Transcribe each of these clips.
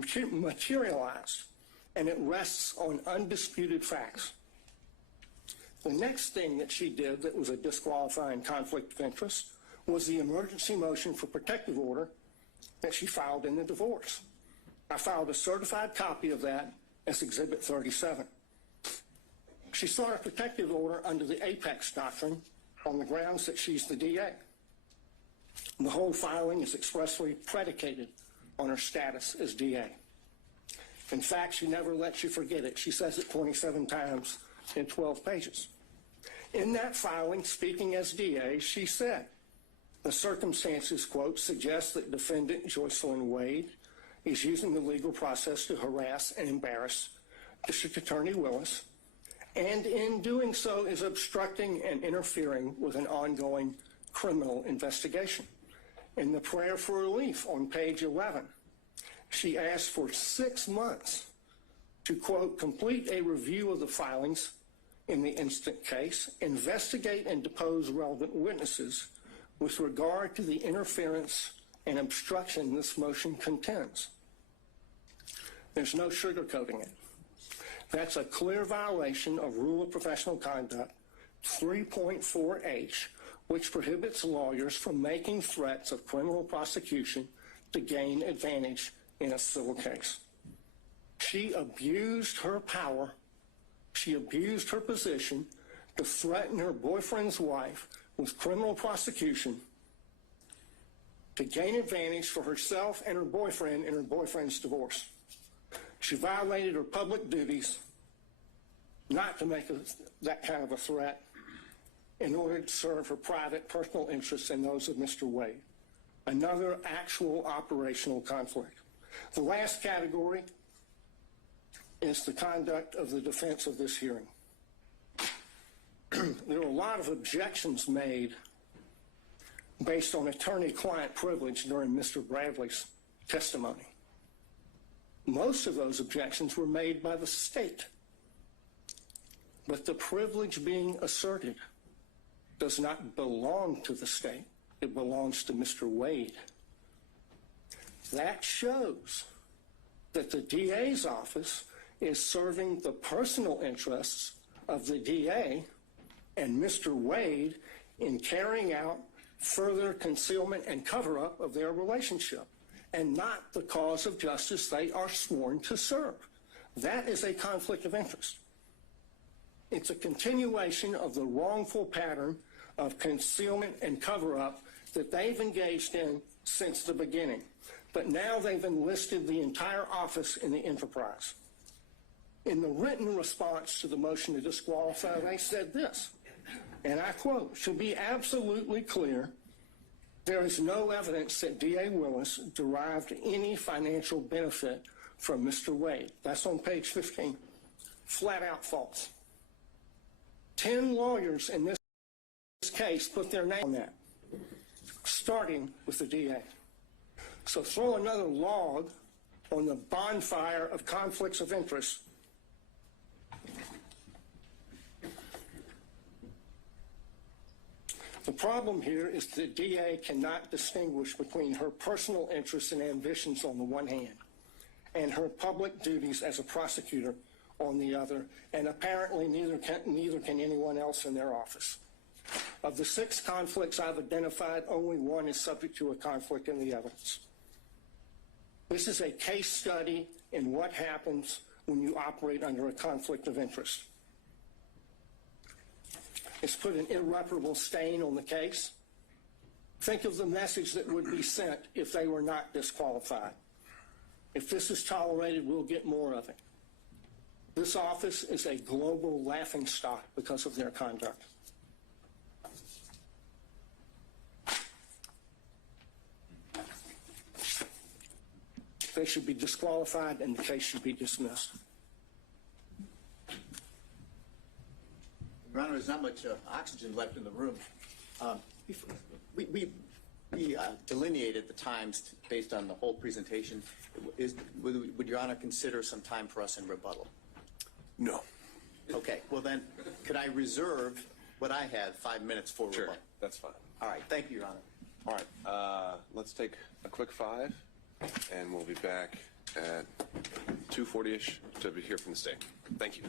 been materialized, and it rests on undisputed facts. The next thing that she did that was a disqualifying conflict of interest was the emergency motion for protective order that she filed in the divorce. I filed a certified copy of that as Exhibit 37. She sought a protective order under the Apex Doctrine on the grounds that she's the DA. The whole filing is expressly predicated on her status as DA. In fact, she never lets you forget it. She says it 27 times in 12 pages. In that filing, speaking as DA, she said, the circumstances, quote, suggest that defendant Joycelyn Wade is using the legal process to harass and embarrass District Attorney Willis, and in doing so is obstructing and interfering with an ongoing criminal investigation. In the prayer for relief on page 11, she asked for 6 months to, quote, complete a review of the filings in the instant case, investigate and depose relevant witnesses with regard to the interference and obstruction this motion contends. There's no sugarcoating it. That's a clear violation of Rule of Professional Conduct 3.4H, which prohibits lawyers from making threats of criminal prosecution to gain advantage in a civil case. She abused her power. She abused her position to threaten her boyfriend's wife with criminal prosecution to gain advantage for herself and her boyfriend in her boyfriend's divorce. She violated her public duties not to make that kind of a threat in order to serve her private personal interests and those of Mr. Wade. Another actual operational conflict. The last category is the conduct of the defense of this hearing. There were a lot of objections made based on attorney-client privilege during Mr. Bradley's testimony. Most of those objections were made by the state. But the privilege being asserted does not belong to the state. It belongs to Mr. Wade. That shows that the DA's office is serving the personal interests of the DA and Mr. Wade in carrying out further concealment and cover-up of their relationship, and not the cause of justice they are sworn to serve. That is a conflict of interest. It's a continuation of the wrongful pattern of concealment and cover-up that they've engaged in since the beginning. But now they've enlisted the entire office in the enterprise. In the written response to the motion to disqualify, they said this, and I quote, "To be absolutely clear, there is no evidence that D.A. Willis derived any financial benefit from Mr. Wade." That's on page 15. Flat out false. 10 lawyers in this case put their name on that, starting with the DA. So throw another log on the bonfire of conflicts of interest. The problem here is the DA cannot distinguish between her personal interests and ambitions on the one hand and her public duties as a prosecutor on the other, and apparently neither can anyone else in their office. Of the 6 conflicts I've identified, only one is subject to a conflict in the evidence. This is a case study in what happens when you operate under a conflict of interest. It's put an irreparable stain on the case. Think of the message that would be sent if they were not disqualified. If this is tolerated, we'll get more of it. This office is a global laughingstock because of their conduct. They should be disqualified and the case should be dismissed. Your Honor, there's not much oxygen left in the room. We delineated the times based on the whole presentation. Would Your Honor consider some time for us in rebuttal? No. Okay, well then, could I reserve what I had 5 minutes for rebuttal? Sure, that's fine. All right, thank you, Your Honor. All right, let's take a quick 5, and we'll be back at 2:40-ish to hear from the state. Thank you.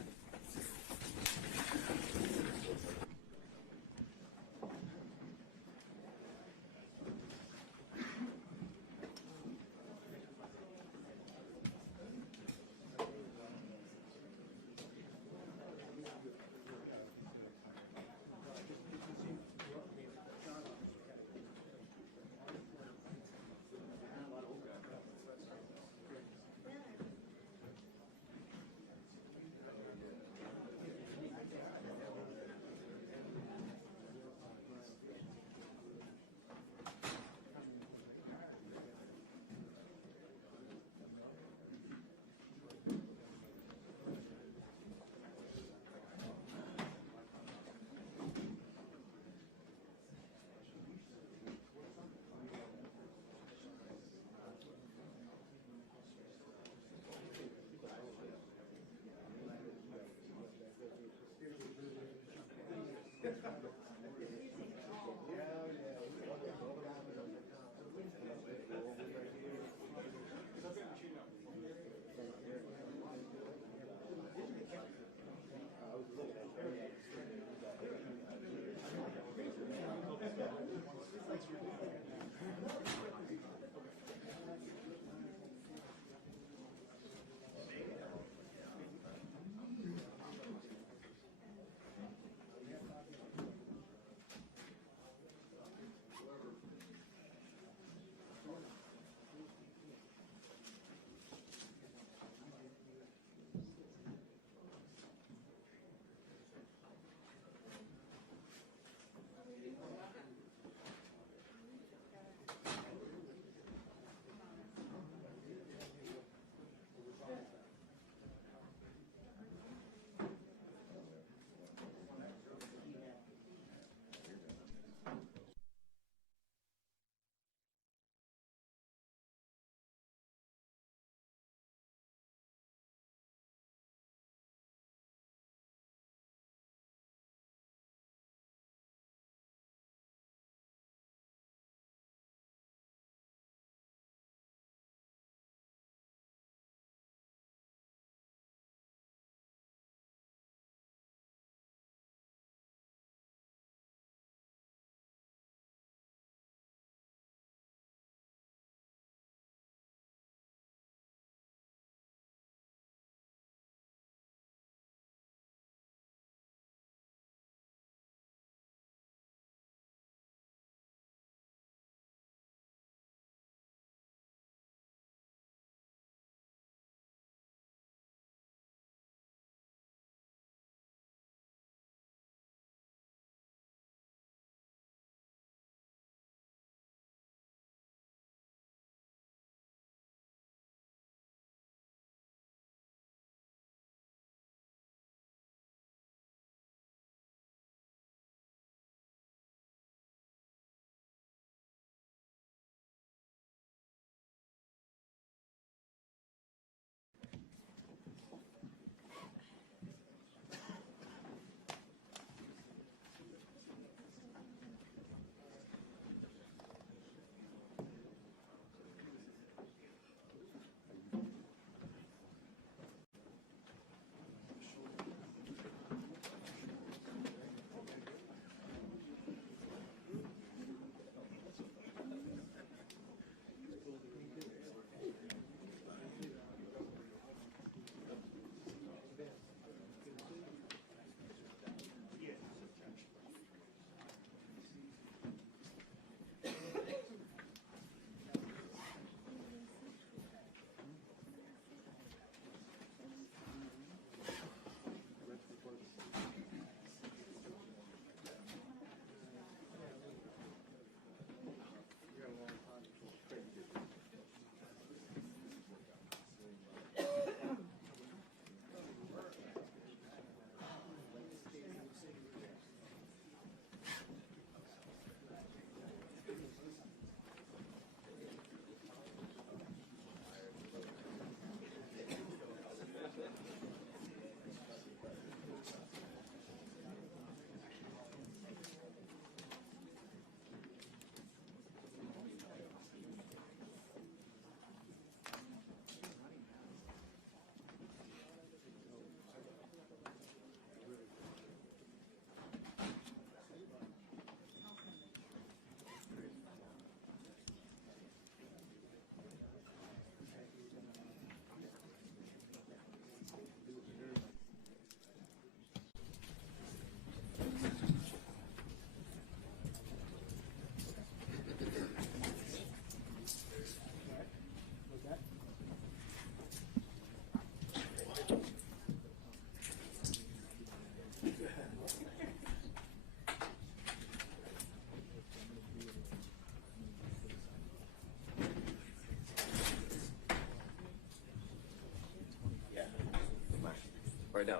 or no?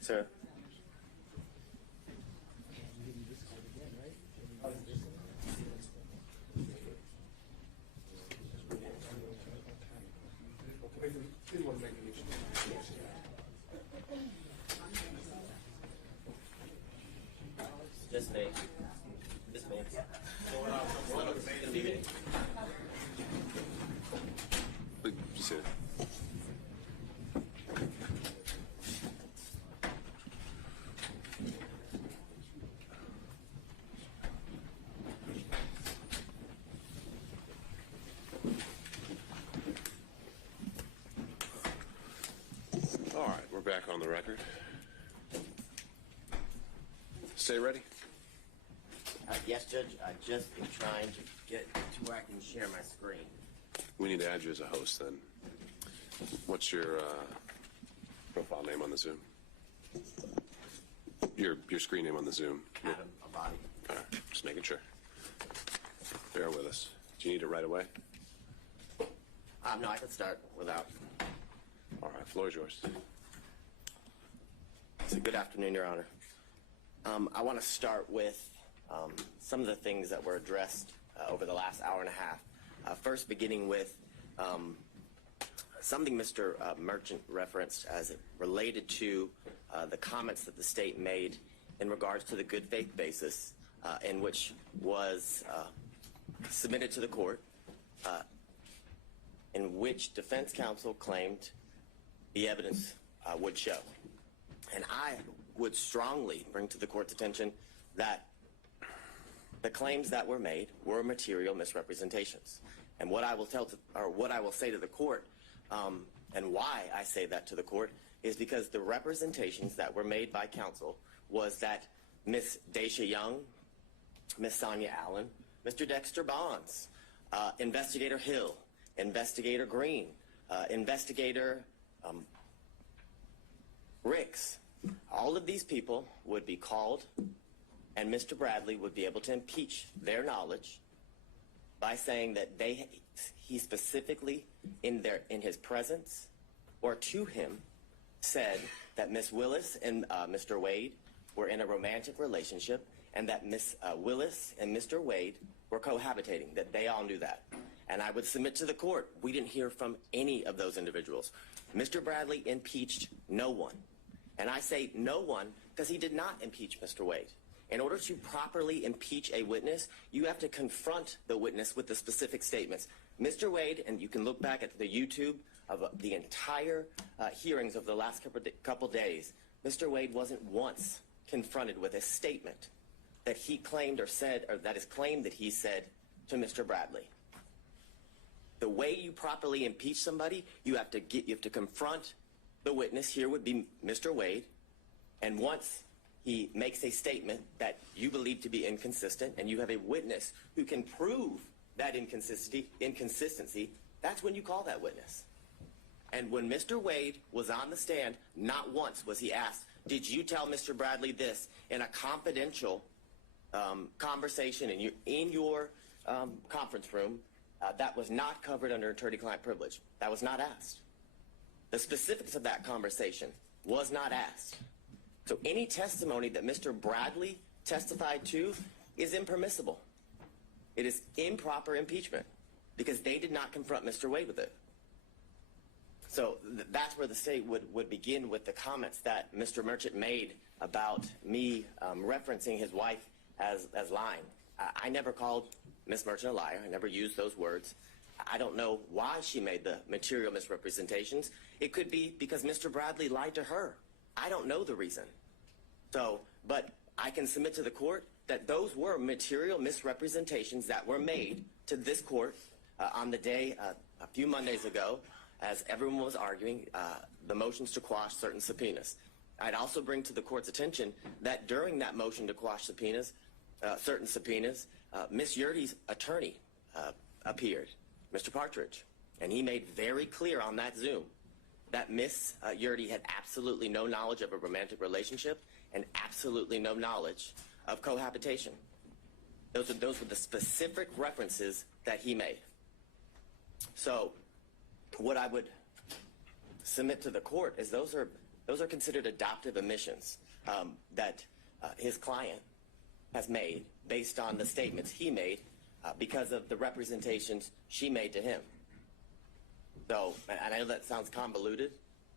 Sir? Just me. Just me. Gonna be me. Please sit. All right, we're back on the record. Stay ready. Yes, Judge. I just been trying to get to where I can share my screen. We need to add you as a host then. What's your profile name on the Zoom? Your screen name on the Zoom. Adam Abadi. All right, just making sure. Bear with us. Do you need it right away? No, I can start without. All right, floor is yours. So good afternoon, Your Honor. I want to start with some of the things that were addressed over the last hour and a half. First, beginning with something Mr. Merchant referenced as it related to the comments that the state made in regards to the good faith basis in which was submitted to the court, in which defense counsel claimed the evidence would show. And I would strongly bring to the court's attention that the claims that were made were material misrepresentations. And what I will say to the court, and why I say that to the court, is because the representations that were made by counsel was that Miss Daisha Young, Miss Sonia Allen, Mr. Dexter Bonds, Investigator Hill, Investigator Green, Investigator Ricks, all of these people would be called, and Mr. Bradley would be able to impeach their knowledge by saying that he specifically in his presence or to him said that Miss Willis and Mr. Wade were in a romantic relationship, and that Miss Willis and Mr. Wade were cohabitating, that they all knew that. And I would submit to the court, we didn't hear from any of those individuals. Mr. Bradley impeached no one. And I say no one because he did not impeach Mr. Wade. In order to properly impeach a witness, you have to confront the witness with the specific statements. Mr. Wade, and you can look back at the YouTube of the entire hearings of the last couple days, Mr. Wade wasn't once confronted with a statement that he claimed or said, or that is claimed that he said to Mr. Bradley. The way you properly impeach somebody, you have to confront the witness. Here would be Mr. Wade, and once he makes a statement that you believe to be inconsistent, and you have a witness who can prove that inconsistency, that's when you call that witness. And when Mr. Wade was on the stand, not once was he asked, did you tell Mr. Bradley this in a confidential conversation in your conference room that was not covered under attorney-client privilege? That was not asked. The specifics of that conversation was not asked. So any testimony that Mr. Bradley testified to is impermissible. It is improper impeachment because they did not confront Mr. Wade with it. So that's where the state would begin with the comments that Mr. Merchant made about me referencing his wife as lying. I never called Ms. Merchant a liar. I never used those words. I don't know why she made the material misrepresentations. It could be because Mr. Bradley lied to her. I don't know the reason. So, but I can submit to the court that those were material misrepresentations that were made to this court on the day a few Mondays ago as everyone was arguing the motions to quash certain subpoenas. I'd also bring to the court's attention that during that motion to quash subpoenas, certain subpoenas, Ms. Yurdy's attorney appeared, Mr. Partridge, and he made very clear on that Zoom that Ms. Yurdy had absolutely no knowledge of a romantic relationship and absolutely no knowledge of cohabitation. Those were the specific references that he made. So what I would submit to the court is those are considered adoptive omissions that his client has made based on the statements he made because of the representations she made to him. So, and I know that sounds convoluted,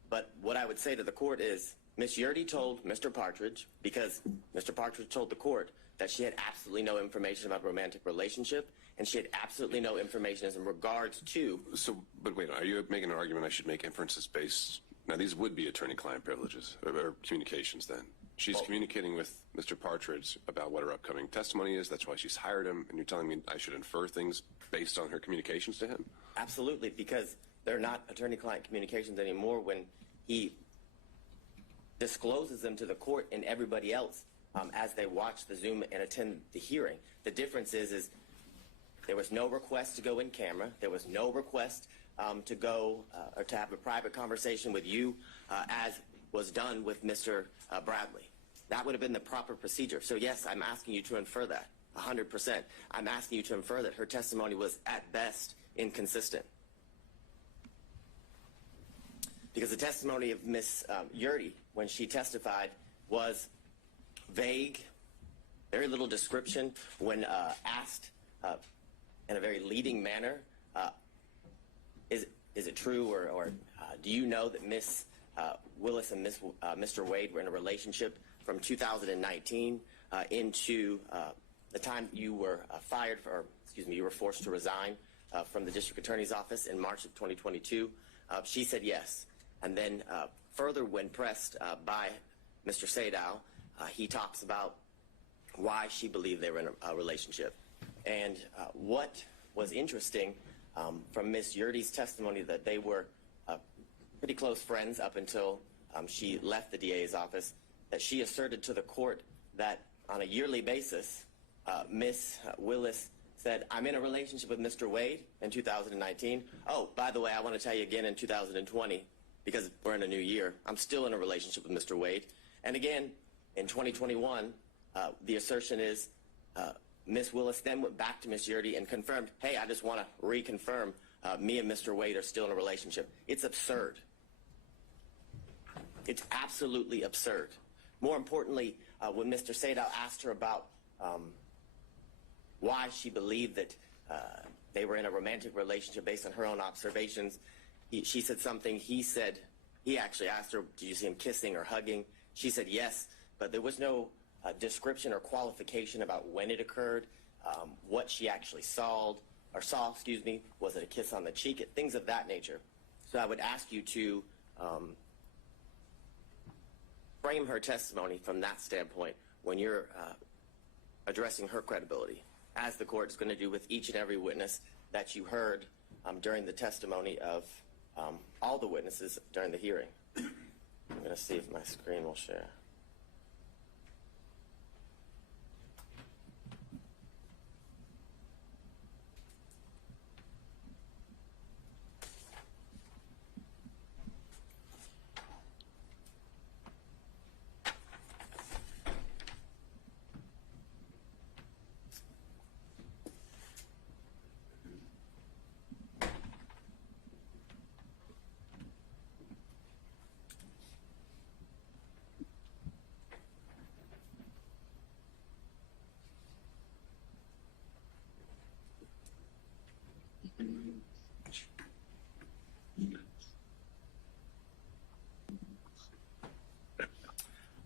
but what I would say to the court is Ms. Yurdy told Mr. Partridge, because Mr. Partridge told the court that she had absolutely no information about a romantic relationship, and she had absolutely no information in regards to... So, but wait, are you making an argument I should make inferences based... Now, these would be attorney-client privileges, or communications then. She's communicating with Mr. Partridge about what her upcoming testimony is. That's why she's hired him, and you're telling me I should infer things based on her communications to him? Absolutely, because they're not attorney-client communications anymore when he discloses them to the court and everybody else as they watch the Zoom and attend the hearing. The difference is there was no request to go in camera. There was no request to go or to have a private conversation with you as was done with Mr. Bradley. That would have been the proper procedure. So yes, I'm asking you to infer that, 100%. I'm asking you to infer that her testimony was at best inconsistent. Because the testimony of Ms. Yurdy, when she testified, was vague, very little description. When asked in a very leading manner, is it true or do you know that Ms. Willis and Mr. Wade were in a relationship from 2019 into the time you were you were forced to resign from the district attorney's office in March of 2022? She said yes. And then further, when pressed by Mr. Sadow, he talks about why she believed they were in a relationship. And what was interesting from Ms. Yurdy's testimony, that they were pretty close friends up until she left the DA's office, that she asserted to the court that on a yearly basis, Ms. Willis said, I'm in a relationship with Mr. Wade in 2019. Oh, by the way, I want to tell you again in 2020, because we're in a new year, I'm still in a relationship with Mr. Wade. And again, in 2021, the assertion is Ms. Willis then went back to Ms. Yurdy and confirmed, hey, I just want to reconfirm me and Mr. Wade are still in a relationship. It's absurd. It's absolutely absurd. More importantly, when Mr. Sadow asked her about why she believed that they were in a romantic relationship based on her own observations, she said something. He actually asked her, did you see him kissing or hugging? She said yes, but there was no description or qualification about when it occurred, what she actually saw, was it a kiss on the cheek, things of that nature. So I would ask you to frame her testimony from that standpoint when you're addressing her credibility, as the court is going to do with each and every witness that you heard during the testimony of all the witnesses during the hearing. I'm going to see if my screen will share.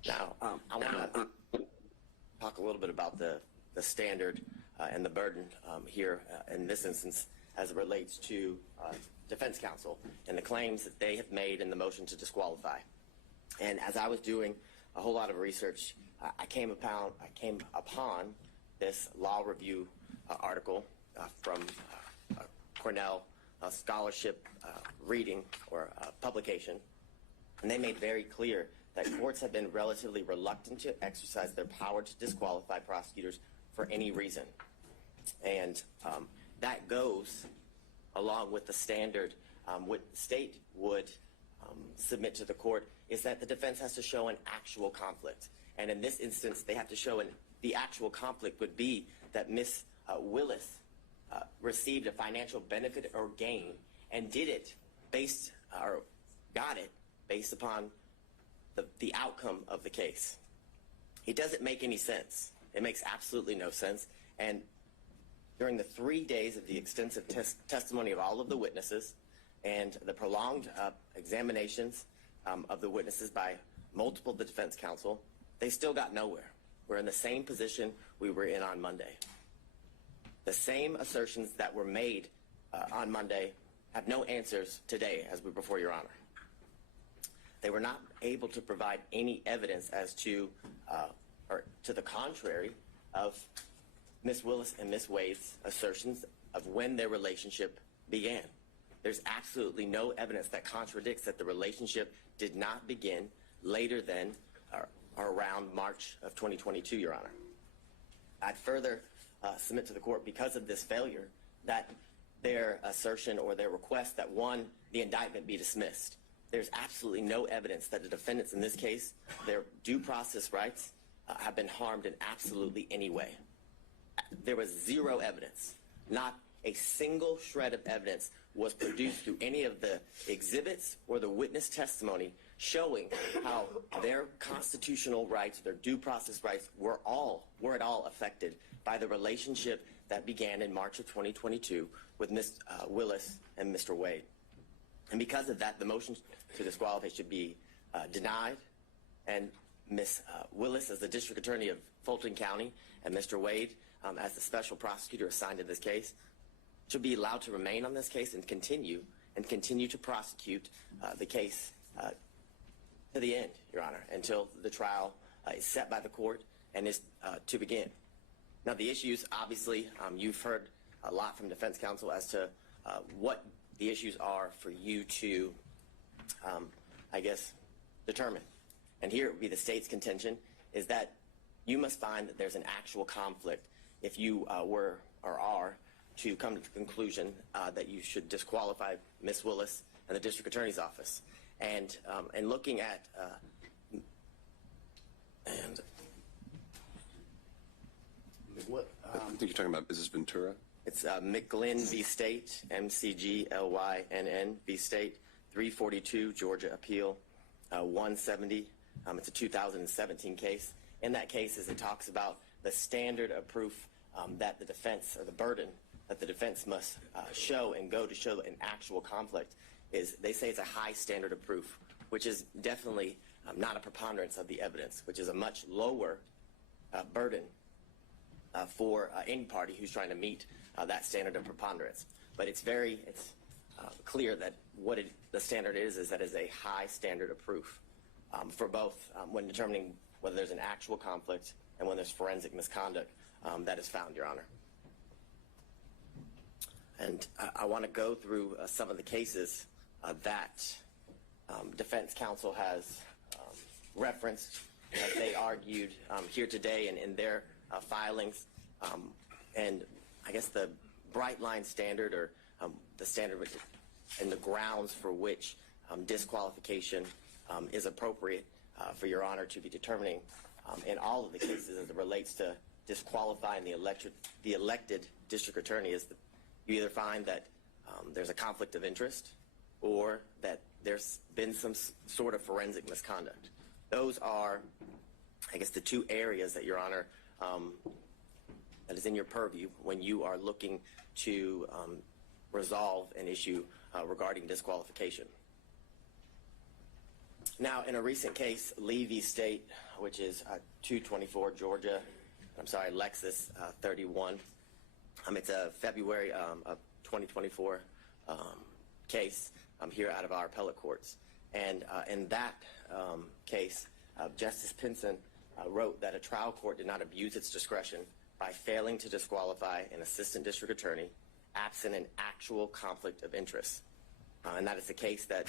Now, I want to talk a little bit about the standard and the burden here in this instance as it relates to defense counsel and the claims that they have made in the motion to disqualify. And as I was doing a whole lot of research, I came upon this law review article from Cornell scholarship reading or publication, and they made very clear that courts have been relatively reluctant to exercise their power to disqualify prosecutors for any reason. And that goes along with the standard what the state would submit to the court, is that the defense has to show an actual conflict. And in this instance, they have to show the actual conflict would be that Ms. Willis received a financial benefit or gain and did it got it based upon the outcome of the case. It doesn't make any sense. It makes absolutely no sense. And during the 3 days of the extensive testimony of all of the witnesses and the prolonged examinations of the witnesses by multiple defense counsel, they still got nowhere. We're in the same position we were in on Monday. The same assertions that were made on Monday have no answers today as we're before Your Honor. They were not able to provide any evidence as to, or to the contrary, of Ms. Willis and Ms. Wade's assertions of when their relationship began. There's absolutely no evidence that contradicts that the relationship did not begin later than or around March of 2022, Your Honor. I'd further submit to the court, because of this failure, that their assertion or their request that, one, the indictment be dismissed. There's absolutely no evidence that the defendants in this case, their due process rights, have been harmed in absolutely any way. There was zero evidence. Not a single shred of evidence was produced through any of the exhibits or the witness testimony showing how their constitutional rights, their due process rights, were at all affected by the relationship that began in March of 2022 with Ms. Willis and Mr. Wade. And because of that, the motion to disqualify should be denied, and Ms. Willis, as the District Attorney of Fulton County, and Mr. Wade, as the special prosecutor assigned to this case, should be allowed to remain on this case and continue to prosecute the case to the end, Your Honor, until the trial is set by the court and is to begin. Now, the issues, obviously, you've heard a lot from defense counsel as to what the issues are for you to, I guess, determine. And here it would be the state's contention is that you must find that there's an actual conflict if you were or are to come to the conclusion that you should disqualify Ms. Willis and the District Attorney's Office. And looking at what I think you're talking about, is this Ventura? It's McGlynn v. State, McGlynn v. State, 342 Georgia Appeal 170. It's a 2017 case. In that case, as it talks about the standard of proof that the defense, or the burden that the defense must show and go to show an actual conflict, is they say it's a high standard of proof, which is definitely not a preponderance of the evidence, which is a much lower burden for any party who's trying to meet that standard of preponderance. But it's clear that what the standard is that it's a high standard of proof for both when determining whether there's an actual conflict and when there's forensic misconduct that is found, Your Honor. And I want to go through some of the cases that defense counsel has referenced, as they argued here today and in their filings. And I guess the bright line standard, or the standard and the grounds for which disqualification is appropriate for Your Honor to be determining in all of the cases as it relates to disqualifying the elected district attorney, is that you either find that there's a conflict of interest or that there's been some sort of forensic misconduct. Those are, I guess, the two areas that Your Honor that is in your purview when you are looking to resolve an issue regarding disqualification. Now, in a recent case, Lee v. State, which is 224 Georgia, Lexus 31. It's a February of 2024 case here out of our appellate courts. And in that case, Justice Pinson wrote that a trial court did not abuse its discretion by failing to disqualify an assistant district attorney absent an actual conflict of interest. And that is the case that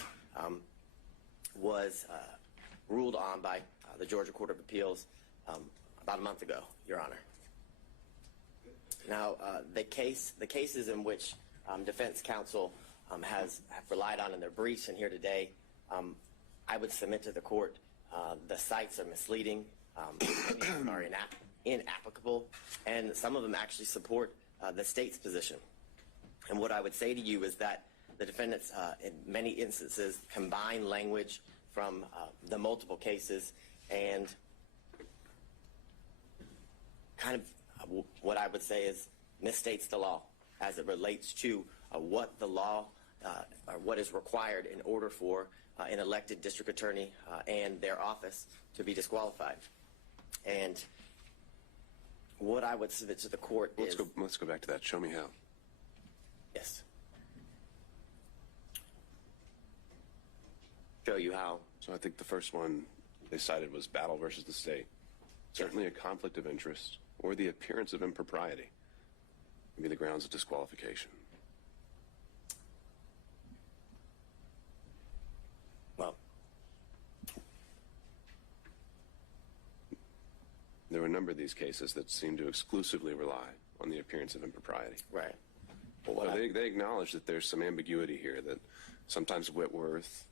was ruled on by the Georgia Court of Appeals about a month ago, Your Honor. Now, the cases in which defense counsel have relied on in their briefs and here today, I would submit to the court the cites are misleading, are inapplicable, and some of them actually support the state's position. And what I would say to you is that the defendants, in many instances, combine language from the multiple cases and kind of what I would say is misstates the law as it relates to what the law or what is required in order for an elected district attorney and their office to be disqualified. And what I would submit to the court is... Let's go back to that. Show me how. Yes. Show you how. So I think the first one they cited was battle versus the state. Certainly a conflict of interest or the appearance of impropriety would be the grounds of disqualification. Well, there were a number of these cases that seem to exclusively rely on the appearance of impropriety. right. Well, they acknowledge that there's some ambiguity here, that sometimes Whitworth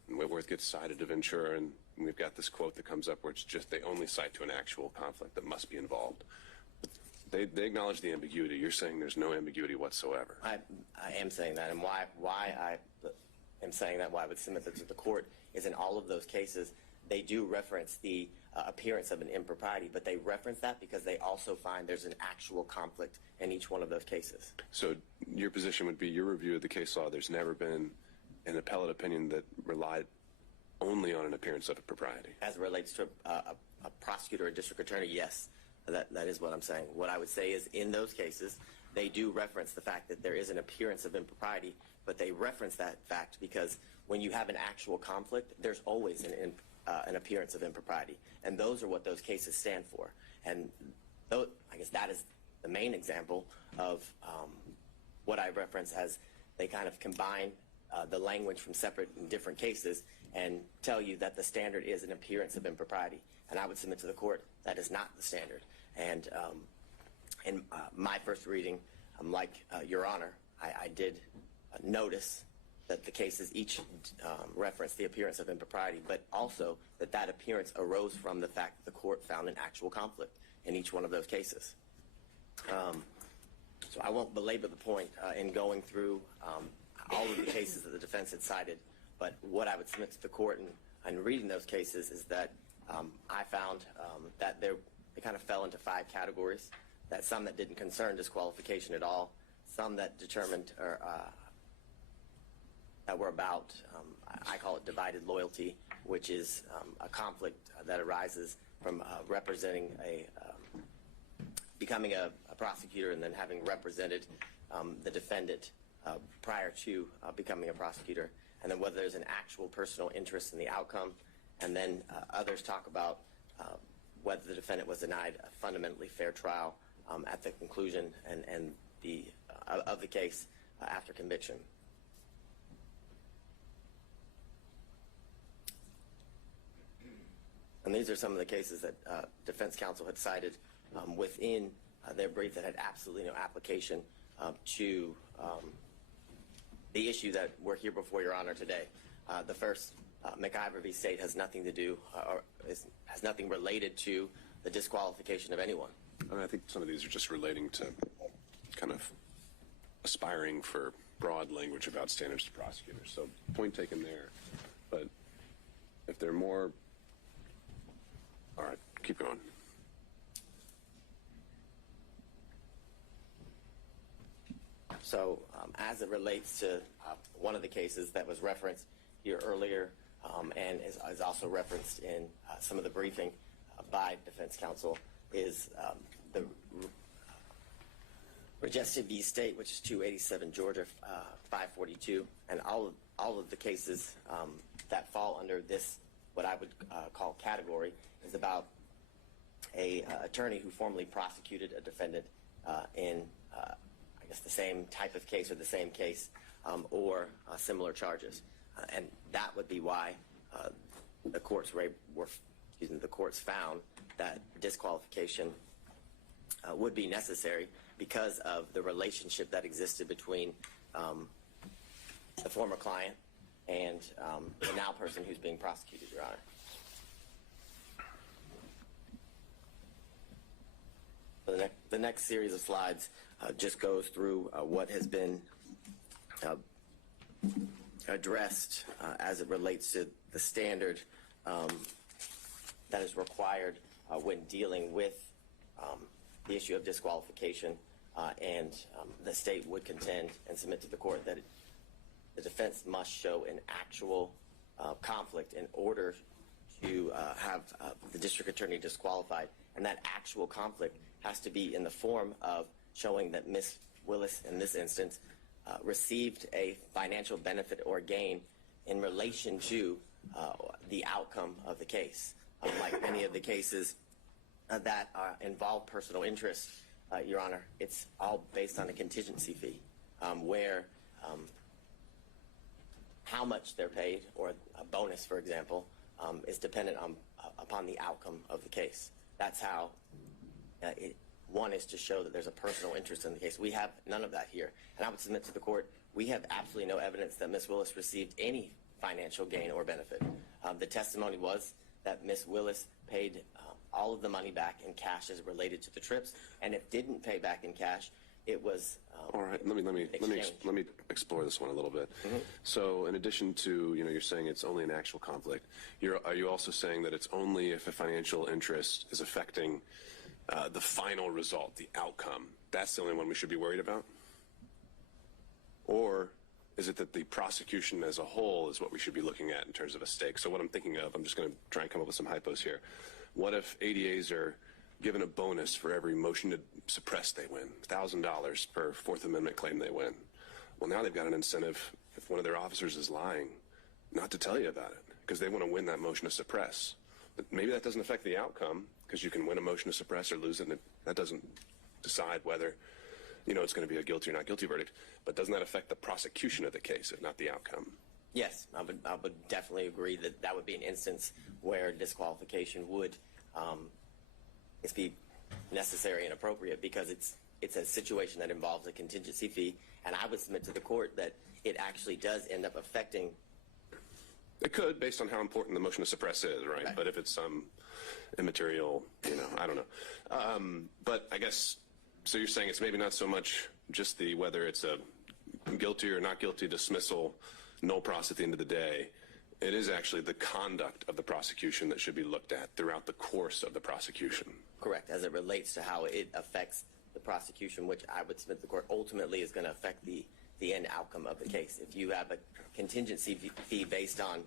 gets cited to Ventura, and we've got this quote that comes up where it's just they only cite to an actual conflict that must be involved. They acknowledge the ambiguity. You're saying there's no ambiguity whatsoever. I am saying that, and why I am saying that, why I would submit that to the court, is in all of those cases, they do reference the appearance of an impropriety, but they reference that because they also find there's an actual conflict in each one of those cases. So your position would be, your review of the case law, there's never been an appellate opinion that relied only on an appearance of impropriety. As it relates to a prosecutor or district attorney, yes, that is what I'm saying. What I would say is in those cases, they do reference the fact that there is an appearance of impropriety, but they reference that fact because when you have an actual conflict, there's always an appearance of impropriety. And those are what those cases stand for. And I guess that is the main example of what I reference as they kind of combine the language from separate and different cases and tell you that the standard is an appearance of impropriety. And I would submit to the court that is not the standard. And in my first reading, like Your Honor, I did notice that the cases each reference the appearance of impropriety, but also that appearance arose from the fact that the court found an actual conflict in each one of those cases. So I won't belabor the point in going through all of the cases that the defense had cited, but what I would submit to the court in reading those cases is that I found that they kind of fell into 5 categories, that some that didn't concern disqualification at all, some that determined or that were about, I call it divided loyalty, which is a conflict that arises from representing becoming a prosecutor and then having represented the defendant prior to becoming a prosecutor, and then whether there's an actual personal interest in the outcome, and then others talk about whether the defendant was denied a fundamentally fair trial at the conclusion and of the case after conviction. And these are some of the cases that defense counsel had cited within their brief that had absolutely no application to the issue that we're here before Your Honor today. The first, McIver v. State, has nothing to do or has nothing related to the disqualification of anyone. I mean, I think some of these are just relating to kind of aspiring for broad language about standards to prosecutors. So point taken there. But if they're more... All right, keep going. So as it relates to one of the cases that was referenced here earlier and is also referenced in some of the briefing by defense counsel is the Regested v. State, which is 287 Georgia 542, and all of the cases that fall under this, what I would call category, is about a attorney who formerly prosecuted a defendant in I guess the same type of case or the same case or similar charges, and that would be why the courts the courts found that disqualification would be necessary because of the relationship that existed between the former client and the now person who's being prosecuted, Your Honor. The next series of slides just goes through what has been addressed as it relates to the standard that is required when dealing with the issue of disqualification, and the state would contend and submit to the court that the defense must show an actual conflict in order to have the district attorney disqualified, and that actual conflict has to be in the form of showing that Ms. Willis, in this instance, received a financial benefit or gain in relation to the outcome of the case. Like many of the cases that involve personal interest, Your Honor, it's all based on a contingency fee, where how much they're paid, or a bonus, for example, is dependent upon the outcome of the case. That's how one is to show that there's a personal interest in the case. We have none of that here. And I would submit to the court, we have absolutely no evidence that Ms. Willis received any financial gain or benefit. The testimony was that Ms. Willis paid all of the money back in cash as related to the trips, and if didn't pay back in cash, it was all right. Let me explore this one a little bit. Mm-hmm. So, in addition to you're saying it's only an actual conflict, are you also saying that it's only if a financial interest is affecting the final result, the outcome? That's the only one we should be worried about? Or is it that the prosecution as a whole is what we should be looking at in terms of a stake? So what I'm thinking of, I'm just going to try and come up with some hypos here. What if ADAs are given a bonus for every motion to suppress they win, $1,000 per Fourth Amendment claim they win? Well, now they've got an incentive, if one of their officers is lying, not to tell you about it, because they want to win that motion to suppress. But maybe that doesn't affect the outcome, because you can win a motion to suppress or lose it, and that doesn't decide whether it's going to be a guilty or not guilty verdict. But doesn't that affect the prosecution of the case, if not the outcome? Yes, I would definitely agree that would be an instance where disqualification would be necessary and appropriate, because it's a situation that involves a contingency fee, and I would submit to the court that it actually does end up affecting. It could, based on how important the motion to suppress is, right? But if it's some immaterial, I don't know. But I guess, so you're saying it's maybe not so much just whether it's a guilty or not guilty dismissal, no pros at the end of the day. It is actually the conduct of the prosecution that should be looked at throughout the course of the prosecution. Correct, as it relates to how it affects the prosecution, which I would submit to the court ultimately is going to affect the end outcome of the case. If you have a contingency fee based on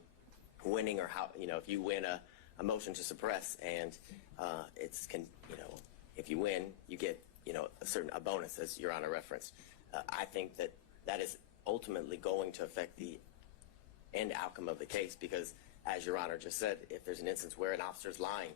winning, or how, if you win a motion to suppress, and if you win, you get, a bonus, as Your Honor referenced. I think that is ultimately going to affect the end outcome of the case, because, as Your Honor just said, if there's an instance where an officer's lying,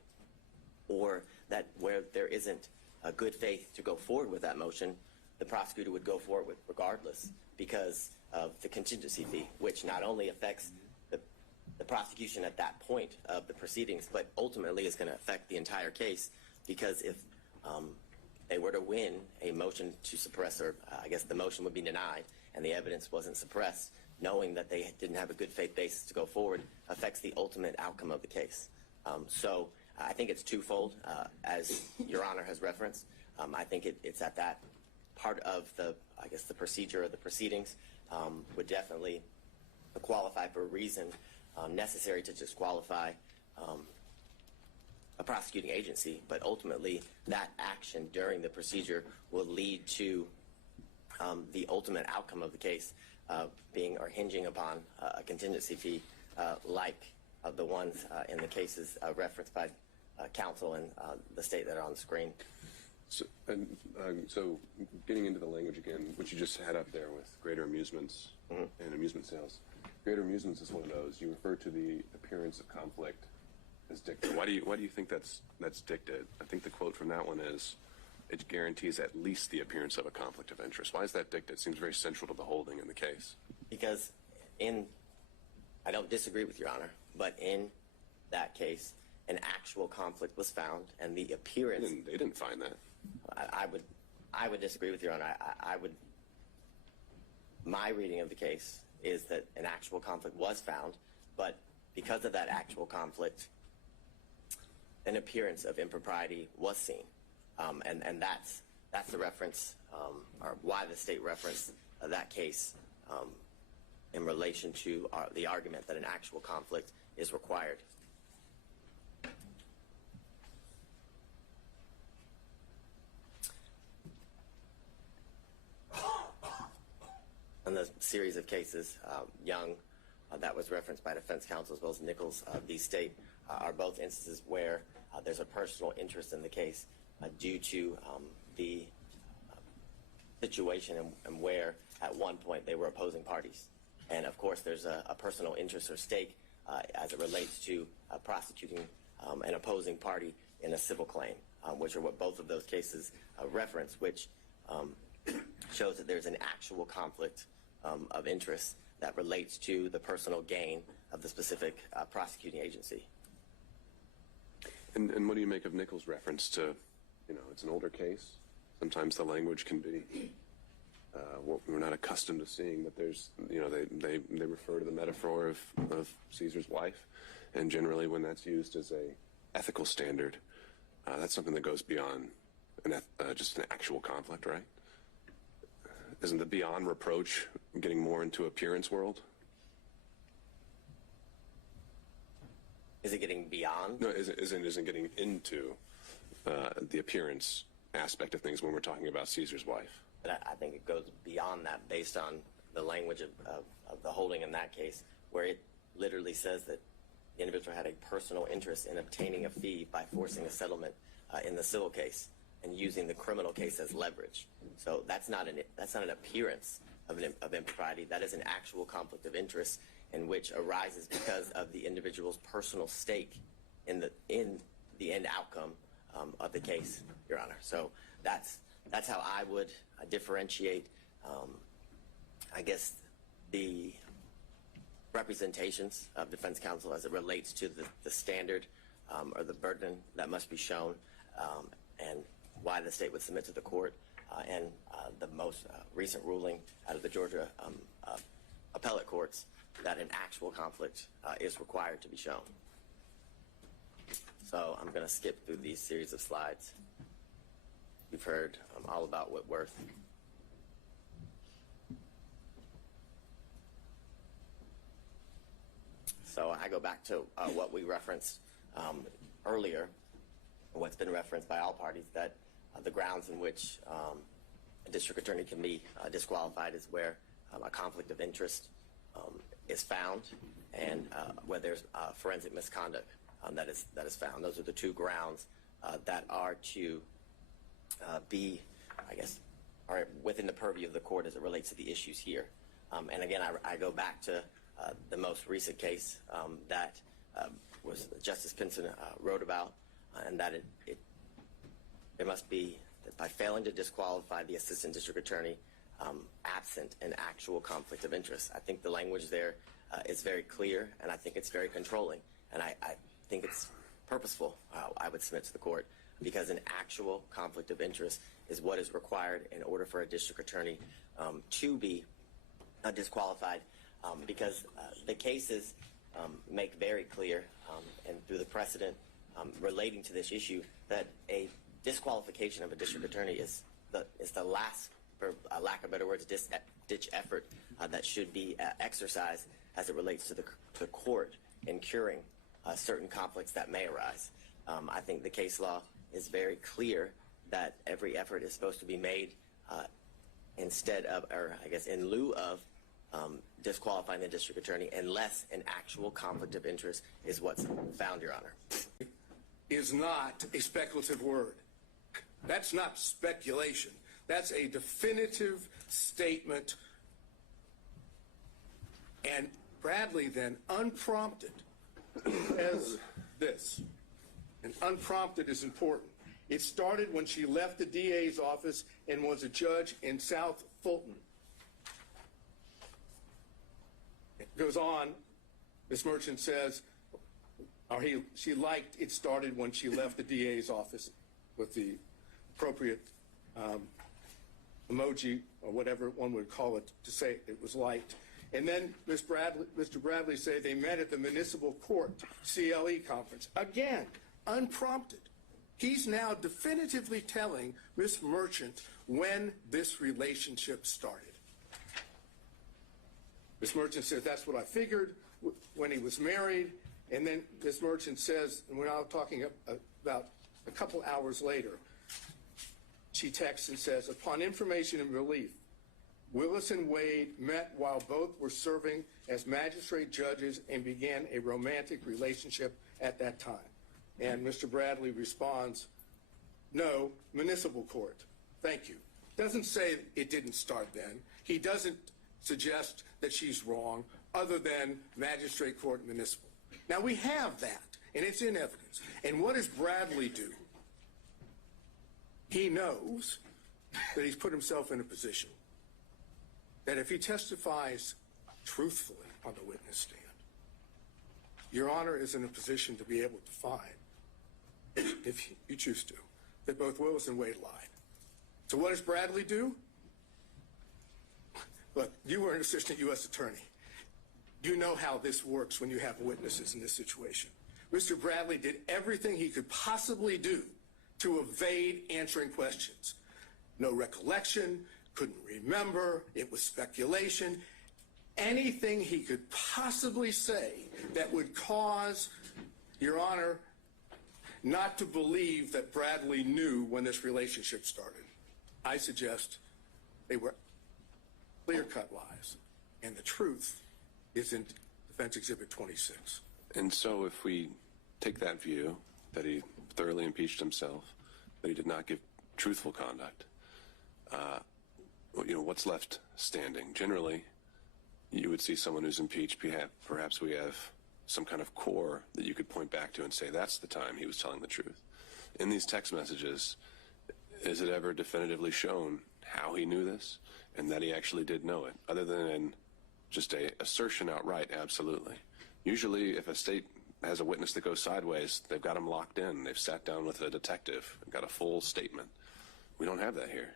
or that where there isn't a good faith to go forward with that motion, the prosecutor would go forward with regardless, because of the contingency fee, which not only affects the prosecution at that point of the proceedings, but ultimately is going to affect the entire case, because if they were to win a motion to suppress, or I guess the motion would be denied and the evidence wasn't suppressed, knowing that they didn't have a good faith basis to go forward affects the ultimate outcome of the case. So I think it's twofold, as Your Honor has referenced. I think it's at that part of the procedure of the proceedings would definitely qualify for a reason necessary to disqualify a prosecuting agency, but ultimately that action during the procedure will lead to the ultimate outcome of the case being or hinging upon a contingency fee like the ones in the cases referenced by counsel and the state that are on the screen. So getting into the language again, which you just had up there with greater amusements and amusement sales. Greater amusements is one of those. You refer to the appearance of conflict as dicta. Why do you think that's dicta? I think the quote from that one is, it guarantees at least the appearance of a conflict of interest. Why is that dicta? It seems very central to the holding in the case. Because I don't disagree with Your Honor, but in that case, an actual conflict was found, and the appearance. They didn't find that. I would disagree with Your Honor. My reading of the case is that an actual conflict was found, but because of that actual conflict, an appearance of impropriety was seen, and that's the reference, or why the state referenced that case in relation to the argument that an actual conflict is required. In the series of cases, Young, that was referenced by defense counsel, as well as Nichols, the state, are both instances where there's a personal interest in the case due to the situation and where at one point they were opposing parties. And of course there's a personal interest or stake as it relates to prosecuting an opposing party in a civil claim, which are what both of those cases reference, which shows that there's an actual conflict of interest that relates to the personal gain of the specific prosecuting agency. And what do you make of Nichols' reference to, it's an older case. Sometimes the language can be what we're not accustomed to seeing, but there's, they refer to the metaphor of Caesar's wife, and generally when that's used as a ethical standard, that's something that goes beyond just an actual conflict, right? Isn't the beyond reproach getting more into appearance world? Is it getting beyond? No, isn't getting into the appearance aspect of things when we're talking about Caesar's wife. But I think it goes beyond that based on the language of the holding in that case, where it literally says that the individual had a personal interest in obtaining a fee by forcing a settlement in the civil case and using the criminal case as leverage. So that's not an appearance of impropriety. That is an actual conflict of interest in which arises because of the individual's personal stake in the end outcome of the case, Your Honor. So that's how I would differentiate, I guess, the representations of defense counsel as it relates to the standard or the burden that must be shown, and why the state would submit to the court, and the most recent ruling out of the Georgia appellate courts that an actual conflict is required to be shown. So I'm going to skip through these series of slides. You've heard all about Whitworth. So I go back to what we referenced earlier, what's been referenced by all parties, that the grounds in which a district attorney can be disqualified is where a conflict of interest is found, and where there's forensic misconduct that is found. Those are the two grounds that are to be, I guess, are within the purview of the court as it relates to the issues here. And again, I go back to the most recent case that was Justice Pinson wrote about, and that it must be that by failing to disqualify the assistant district attorney absent an actual conflict of interest. I think the language there is very clear, and I think it's very controlling, and I think it's purposeful, I would submit to the court, because an actual conflict of interest is what is required in order for a district attorney to be disqualified, because the cases make very clear, and through the precedent relating to this issue, that a disqualification of a district attorney is the last, for lack of better words, ditch effort that should be exercised as it relates to the court in curing certain conflicts that may arise. I think the case law is very clear that every effort is supposed to be made instead of, or I guess in lieu of, disqualifying the district attorney unless an actual conflict of interest is what's found, Your Honor. Is not a speculative word. That's not speculation. That's a definitive statement. And Bradley then unprompted as this. And unprompted is important. It started when she left the DA's office and was a judge in South Fulton. It goes on, Ms. Merchant says, or she liked it started when she left the DA's office with the appropriate emoji or whatever one would call it to say it was liked. And then Mr. Bradley said they met at the municipal court CLE conference. Again, unprompted. He's now definitively telling Ms. Merchant when this relationship started. Ms. Merchant says, that's what I figured when he was married. And then Ms. Merchant says, and we're now talking about a couple hours later, she texts and says, upon information and relief, Willis and Wade met while both were serving as magistrate judges and began a romantic relationship at that time. And Mr. Bradley responds, no, municipal court. Thank you. Doesn't say it didn't start then. He doesn't suggest that she's wrong, other than magistrate court municipal. Now we have that, and it's in evidence. And what does Bradley do? He knows that he's put himself in a position that if he testifies truthfully on the witness stand, Your Honor is in a position to be able to find, if you choose to, that both Willis and Wade lied. So what does Bradley do? Look, you were an assistant U.S. attorney. You know how this works when you have witnesses in this situation. Mr. Bradley did everything he could possibly do to evade answering questions. No recollection, couldn't remember, it was speculation. Anything he could possibly say that would cause, Your Honor, not to believe that Bradley knew when this relationship started. I suggest they were clear-cut lies, and the truth is in Defense Exhibit 26. And so if we take that view, that he thoroughly impeached himself, that he did not give truthful conduct, what's left standing? Generally, you would see someone who's impeached, perhaps we have some kind of core that you could point back to and say, that's the time he was telling the truth. In these text messages, is it ever definitively shown how he knew this and that he actually did know it, other than just a assertion outright? Absolutely. Usually, if a state has a witness that goes sideways, they've got him locked in. They've sat down with a detective and got a full statement. We don't have that here.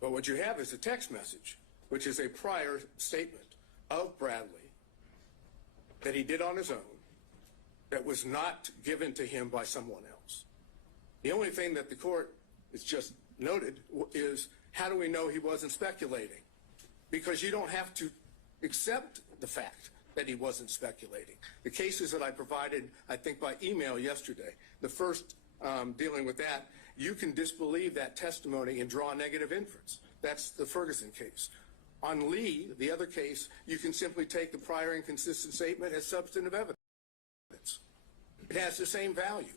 But what you have is a text message, which is a prior statement of Bradley that he did on his own, that was not given to him by someone else. The only thing that the court has just noted is, how do we know he wasn't speculating? Because you don't have to accept the fact that he wasn't speculating. The cases that I provided, I think by email yesterday, the first dealing with that, you can disbelieve that testimony and draw a negative inference. That's the Ferguson case. On Lee, the other case, you can simply take the prior inconsistent statement as substantive evidence. It has the same value.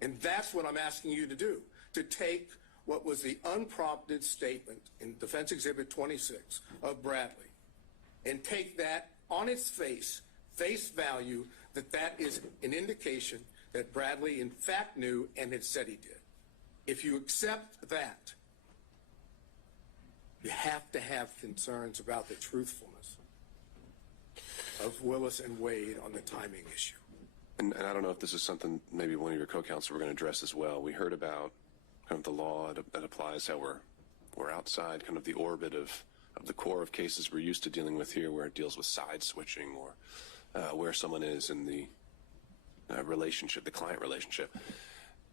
And that's what I'm asking you to do, to take what was the unprompted statement in Defense Exhibit 26 of Bradley and take that on its face value, that is an indication that Bradley in fact knew and had said he did. If you accept that, you have to have concerns about the truthfulness of Willis and Wade on the timing issue. And I don't know if this is something maybe one of your co-counsel were going to address as well. We heard about kind of the law that applies, how we're outside kind of the orbit of the core of cases we're used to dealing with here, where it deals with side switching or where someone is in the relationship, the client relationship.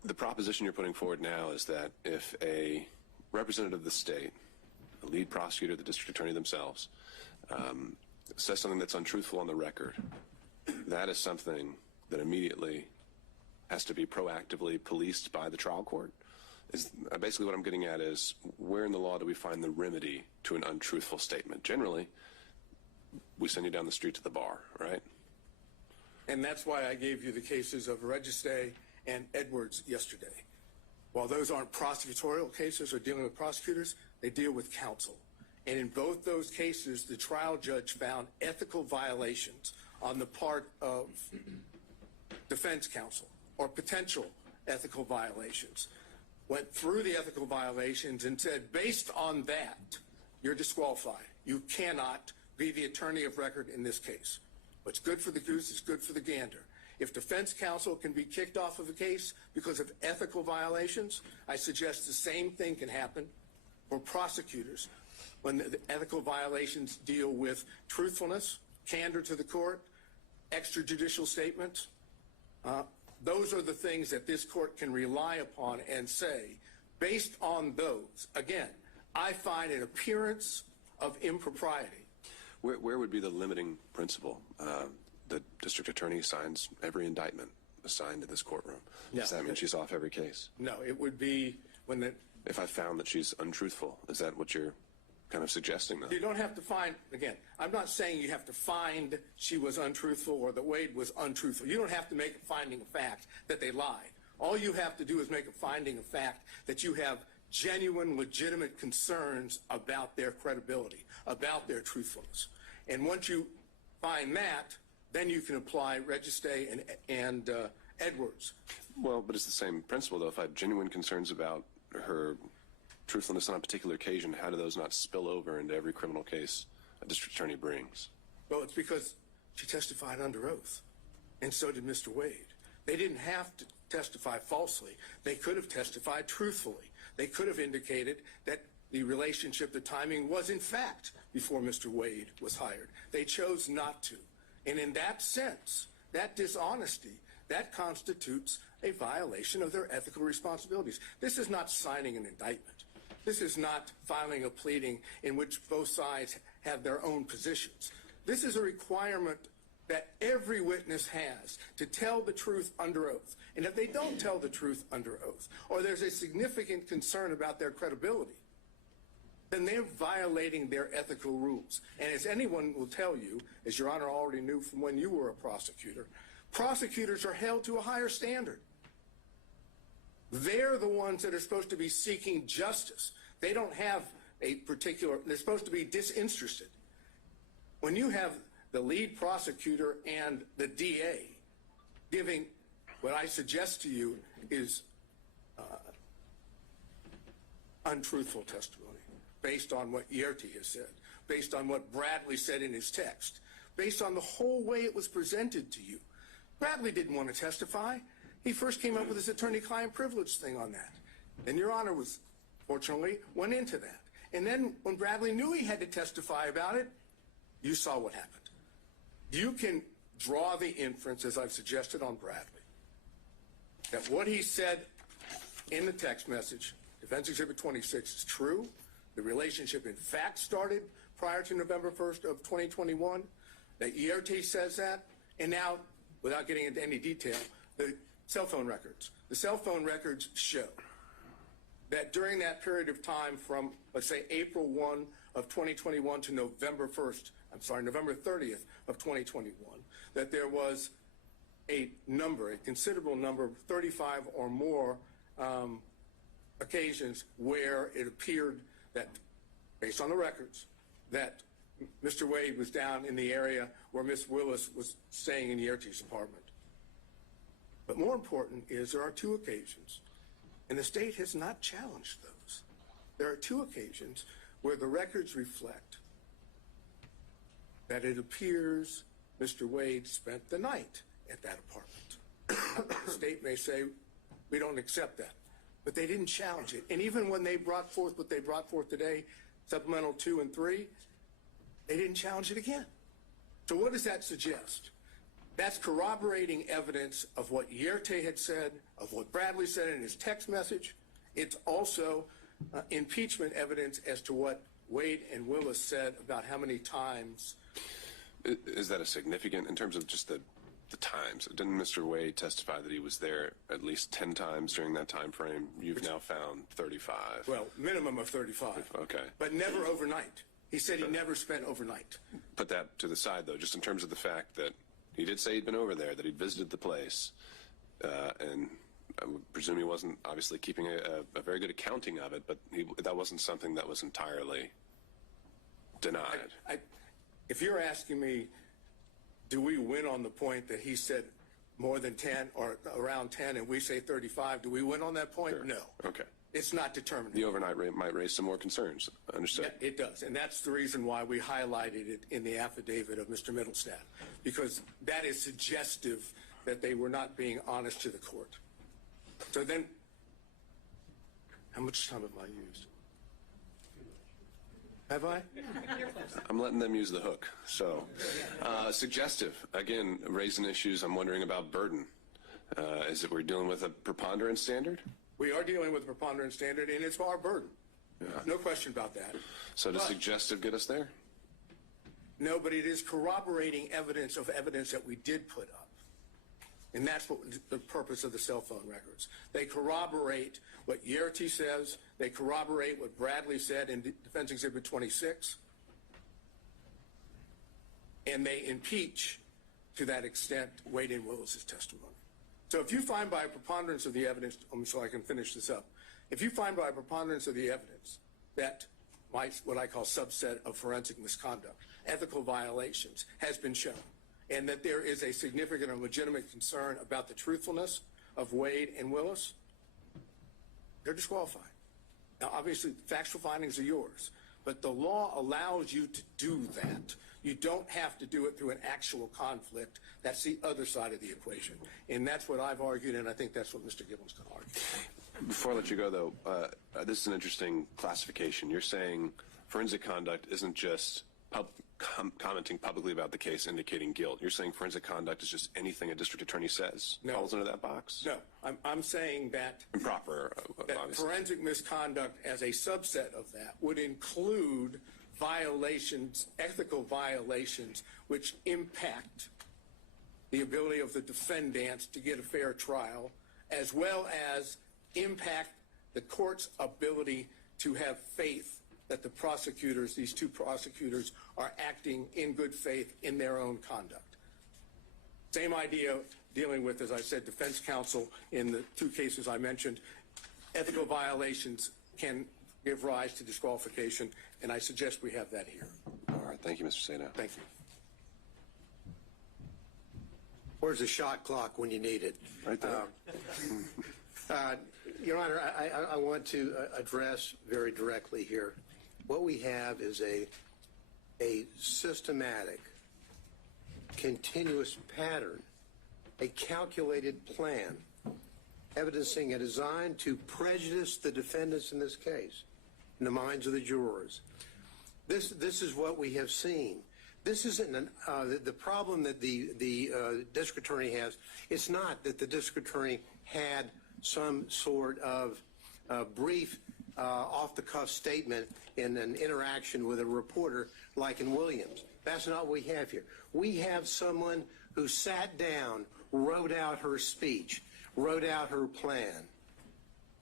The proposition you're putting forward now is that if a representative of the state, the lead prosecutor, the district attorney themselves, says something that's untruthful on the record, that is something that immediately has to be proactively policed by the trial court. Is basically what I'm getting at is, where in the law do we find the remedy to an untruthful statement? Generally, we send you down the street to the bar, right? And that's why I gave you the cases of Registe and Edwards yesterday. While those aren't prosecutorial cases or dealing with prosecutors, they deal with counsel. And in both those cases, the trial judge found ethical violations on the part of defense counsel, or potential ethical violations. Went through the ethical violations and said, based on that, you're disqualified. You cannot be the attorney of record in this case. What's good for the goose is good for the gander. If defense counsel can be kicked off of a case because of ethical violations, I suggest the same thing can happen for prosecutors when the ethical violations deal with truthfulness, candor to the court, extrajudicial statements. Those are the things that this court can rely upon and say, based on those, again, I find an appearance of impropriety. Where would be the limiting principle? The district attorney signs every indictment assigned to this courtroom. No. Does that mean she's off every case? No, it would be when the... If I found that she's untruthful, is that what you're kind of suggesting, though? You don't have to find, again, I'm not saying you have to find she was untruthful or that Wade was untruthful. You don't have to make a finding of fact that they lied. All you have to do is make a finding of fact that you have genuine, legitimate concerns about their credibility, about their truthfulness. And once you find that, then you can apply Registe and Edwards. Well, but it's the same principle, though. If I have genuine concerns about her truthfulness on a particular occasion, how do those not spill over into every criminal case a district attorney brings? Well, it's because she testified under oath, and so did Mr. Wade. They didn't have to testify falsely. They could have testified truthfully. They could have indicated that the relationship, the timing was in fact before Mr. Wade was hired. They chose not to. And in that sense, that dishonesty, that constitutes a violation of their ethical responsibilities. This is not signing an indictment. This is not filing a pleading in which both sides have their own positions. This is a requirement that every witness has to tell the truth under oath. And if they don't tell the truth under oath, or there's a significant concern about their credibility, then they're violating their ethical rules. And as anyone will tell you, as Your Honor already knew from when you were a prosecutor, prosecutors are held to a higher standard. They're the ones that are supposed to be seeking justice. They don't have a particular, they're supposed to be disinterested. When you have the lead prosecutor and the DA giving what I suggest to you is untruthful testimony based on what Yerti has said, based on what Bradley said in his text, based on the whole way it was presented to you. Bradley didn't want to testify. He first came up with his attorney-client privilege thing on that. And Your Honor was, fortunately, went into that. And then when Bradley knew he had to testify about it, you saw what happened. You can draw the inference, as I've suggested on Bradley, that what he said in the text message, Defense Exhibit 26, is true. The relationship, in fact, started prior to November 1st of 2021. That Yerti says that. And now, without getting into any detail, the cell phone records. The cell phone records show that during that period of time from, let's say, April 1 of 2021 to November 30th of 2021, that there was a considerable number, 35 or more occasions where it appeared that, based on the records, that Mr. Wade was down in the area where Miss Willis was staying in Yerti's apartment. But more important is there are two occasions, and the state has not challenged those. There are two occasions where the records reflect that it appears Mr. Wade spent the night at that apartment. The state may say, we don't accept that, but they didn't challenge it. And even when they brought forth what they brought forth today, Supplemental 2 and 3, they didn't challenge it again. So what does that suggest? That's corroborating evidence of what Yerti had said, of what Bradley said in his text message. It's also impeachment evidence as to what Wade and Willis said about how many times. Is that a significant, in terms of just the times? Didn't Mr. Wade testify that he was there at least 10 times during that time frame? You've now found 35. Well, minimum of 35. Okay. But never overnight. He said he never spent overnight. Put that to the side, though, just in terms of the fact that he did say he'd been over there, that he'd visited the place, and I would presume he wasn't obviously keeping a very good accounting of it, but that wasn't something that was entirely denied. If you're asking me, do we win on the point that he said more than 10 or around 10 and we say 35, do we win on that point? Sure. No. Okay. It's not determined. The overnight rate might raise some more concerns. Understood. Yeah, it does. And that's the reason why we highlighted it in the affidavit of Mr. Middlestadt, because that is suggestive that they were not being honest to the court. So then, how much time have I used? Have I? I'm letting them use the hook. So, suggestive. Again, raising issues. I'm wondering about burden. Is it we're dealing with a preponderance standard? We are dealing with a preponderance standard, and it's our burden. Yeah. No question about that. So does suggestive get us there? No, but it is corroborating evidence that we did put up. And that's what the purpose of the cell phone records. They corroborate what Yerty says. They corroborate what Bradley said in Defense Exhibit 26. And they impeach, to that extent, Wade and Willis's testimony. So if you find by a preponderance of the evidence, so I can finish this up, if you find by a preponderance of the evidence that what I call subset of forensic misconduct, ethical violations, has been shown, and that there is a significant and legitimate concern about the truthfulness of Wade and Willis, they're disqualified. Now, obviously, factual findings are yours, but the law allows you to do that. You don't have to do it through an actual conflict. That's the other side of the equation. And that's what I've argued, and I think that's what Mr. Gibbons can argue. Before I let you go, though, this is an interesting classification. You're saying forensic conduct isn't just commenting publicly about the case indicating guilt. You're saying forensic conduct is just anything a district attorney says falls into that box? No, I'm saying that improper. That forensic misconduct as a subset of that would include violations, ethical violations, which impact the ability of the defendants to get a fair trial, as well as impact the court's ability to have faith that the prosecutors, these two prosecutors, are acting in good faith in their own conduct. Same idea dealing with, as I said, defense counsel in the two cases I mentioned. Ethical violations can give rise to disqualification, and I suggest we have that here. All right. Thank you, Mr. Sato. Thank you. Where's the shot clock when you need it? Right there. Your Honor, I want to address very directly here. What we have is a systematic, continuous pattern, a calculated plan, evidencing a design to prejudice the defendants in this case, in the minds of the jurors. This is what we have seen. This isn't the problem that the district attorney has. It's not that the district attorney had some sort of brief off-the-cuff statement in an interaction with a reporter like in Williams. That's not what we have here. We have someone who sat down, wrote out her speech, wrote out her plan,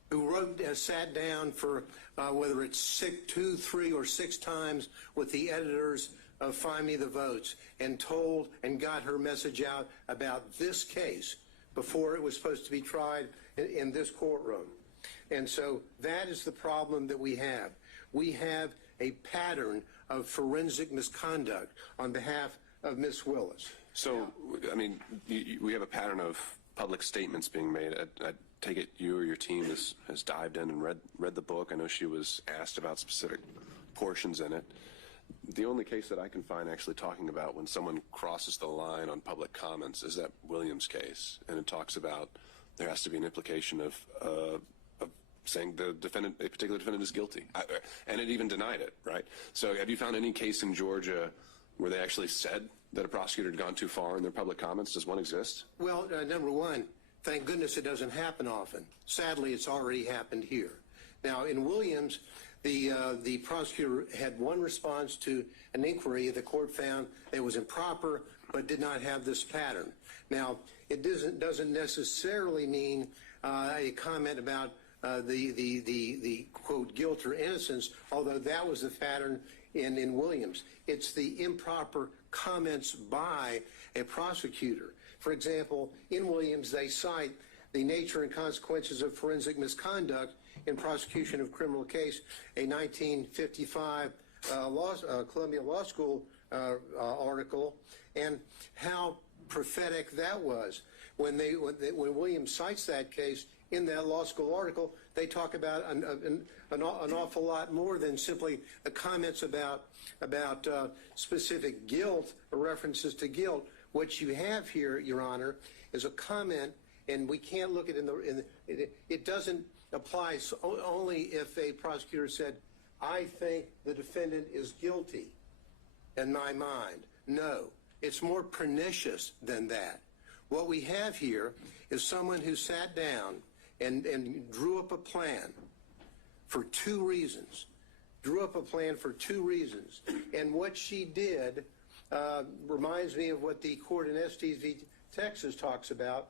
who sat down for whether it's 2, 3, or 6 times with the editors of Find Me the Votes and told and got her message out about this case before it was supposed to be tried in this courtroom. And so that is the problem that we have. We have a pattern of forensic misconduct on behalf of Ms. Willis. So, I mean, we have a pattern of public statements being made. I take it you or your team has dived in and read the book. I know she was asked about specific portions in it. The only case that I can find actually talking about when someone crosses the line on public comments is that Williams case. And it talks about there has to be an implication of saying the defendant, a particular defendant, is guilty. And it even denied it, right? So have you found any case in Georgia where they actually said that a prosecutor had gone too far in their public comments? Does one exist? Well, number one, thank goodness it doesn't happen often. Sadly, it's already happened here. Now, in Williams, the prosecutor had one response to an inquiry the court found it was improper but did not have this pattern. Now, it doesn't necessarily mean a comment about the quote guilt or innocence, although that was the pattern in Williams. It's the improper comments by a prosecutor. For example, in Williams, they cite the nature and consequences of forensic misconduct in prosecution of criminal case, a 1955 Columbia Law School article, and how prophetic that was. When Williams cites that case in that law school article, they talk about an awful lot more than simply the comments about specific guilt or references to guilt. What you have here, Your Honor, is a comment, and we can't look at it doesn't apply only if a prosecutor said, I think the defendant is guilty in my mind. No, it's more pernicious than that. What we have here is someone who sat down and drew up a plan for two reasons. And what she did reminds me of what the court in Estes v. Texas talks about,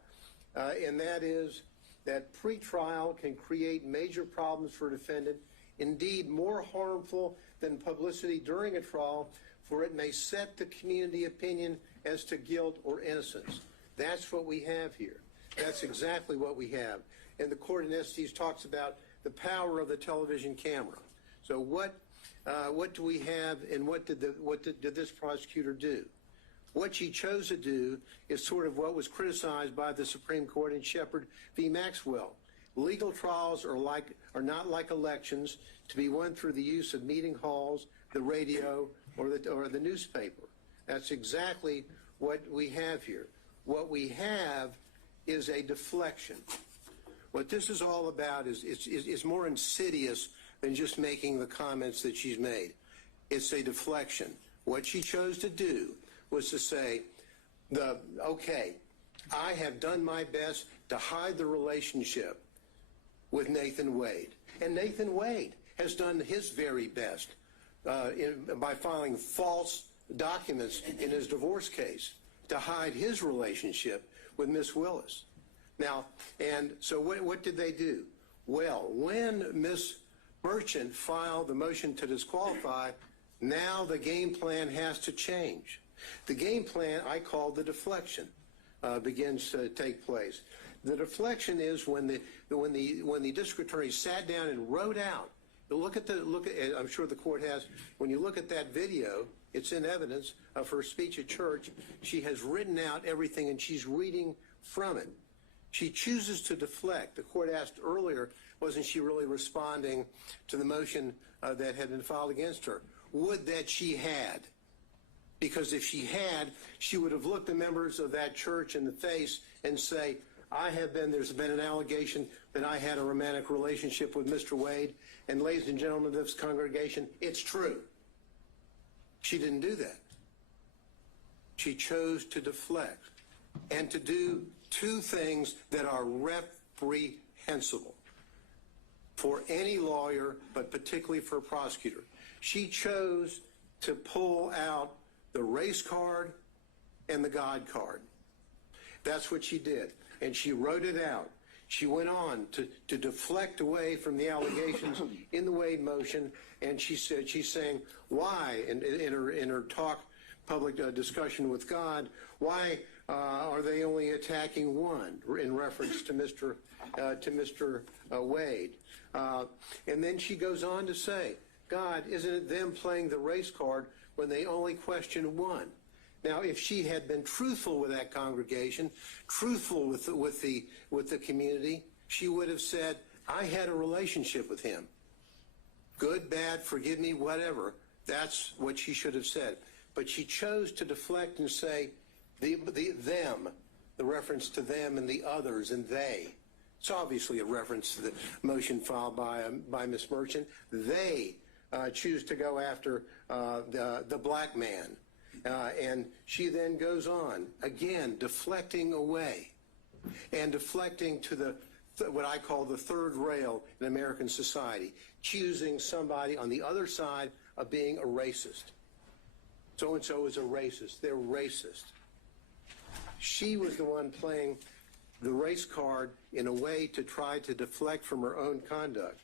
and that is that pretrial can create major problems for a defendant, indeed more harmful than publicity during a trial, for it may set the community opinion as to guilt or innocence. That's what we have here. That's exactly what we have. And the court in Estes talks about the power of the television camera. So what do we have, and what did this prosecutor do? What she chose to do is sort of what was criticized by the Supreme Court in Shepard v. Maxwell. Legal trials are not like elections to be won through the use of meeting halls, the radio, or the newspaper. That's exactly what we have here. What we have is a deflection. What this is all about is more insidious than just making the comments that she's made. It's a deflection. What she chose to do was to say, okay, I have done my best to hide the relationship with Nathan Wade. And Nathan Wade has done his very best by filing false documents in his divorce case to hide his relationship with Miss Willis. Now, and so what did they do? Well, when Miss Merchant filed the motion to disqualify, now the game plan has to change. The game plan I call the deflection begins to take place. The deflection is when the district attorney sat down and wrote out. I'm sure the court has. When you look at that video, it's in evidence of her speech at church. She has written out everything, and she's reading from it. She chooses to deflect. The court asked earlier, wasn't she really responding to the motion that had been filed against her? Would that she had. Because if she had, she would have looked the members of that church in the face and say, there's been an allegation that I had a romantic relationship with Mr. Wade, and ladies and gentlemen of this congregation, it's true. She didn't do that. She chose to deflect and to do two things that are reprehensible for any lawyer, but particularly for a prosecutor. She chose to pull out the race card and the God card. That's what she did. And she wrote it out. She went on to deflect away from the allegations in the Wade motion, and she said, she's saying, why, in her talk, public discussion with God, why are they only attacking one, in reference to Mr. Wade? And then she goes on to say, God, isn't it them playing the race card when they only question one? Now, if she had been truthful with that congregation, truthful with the community, she would have said, I had a relationship with him. Good, bad, forgive me, whatever. That's what she should have said. But she chose to deflect and say, them, the reference to them and the others and they. It's obviously a reference to the motion filed by Ms. Merchant. They choose to go after the black man. And she then goes on, again, deflecting away and deflecting to what I call the third rail in American society, choosing somebody on the other side of being a racist. So-and-so is a racist. They're racist. She was the one playing the race card in a way to try to deflect from her own conduct.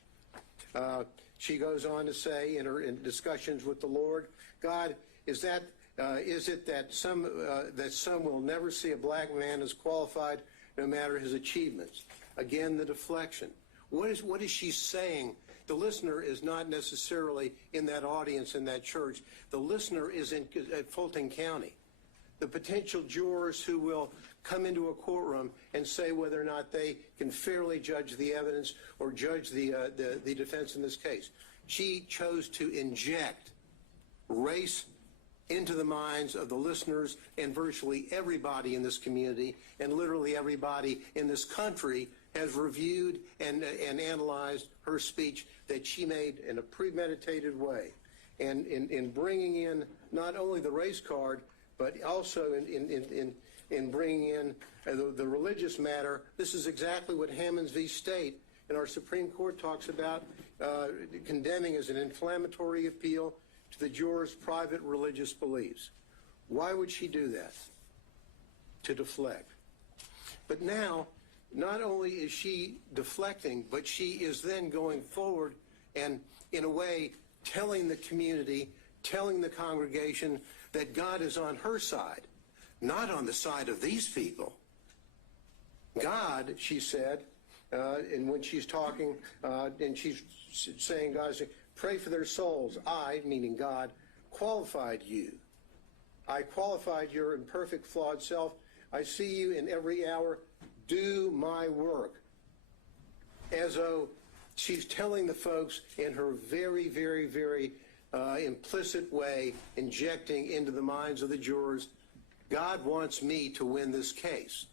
She goes on to say in discussions with the Lord, God, is it that some will never see a black man as qualified no matter his achievements? Again, the deflection. What is she saying? The listener is not necessarily in that audience in that church. The listener is at Fulton County. The potential jurors who will come into a courtroom and say whether or not they can fairly judge the evidence or judge the defense in this case. She chose to inject race into the minds of the listeners and virtually everybody in this community and literally everybody in this country has reviewed and analyzed her speech that she made in a premeditated way. And in bringing in not only the race card, but also in bringing in the religious matter, this is exactly what Hammonds v. State in our Supreme Court talks about condemning as an inflammatory appeal to the jurors' private religious beliefs. Why would she do that? To deflect. But now, not only is she deflecting, but she is then going forward and, in a way, telling the community, telling the congregation that God is on her side, not on the side of these people. God, she said, and when she's talking, and she's saying, God, pray for their souls. I, meaning God, qualified you. I qualified your imperfect, flawed self. I see you in every hour. Do my work. As though she's telling the folks in her very, very, very implicit way, injecting into the minds of the jurors, God wants me to win this case.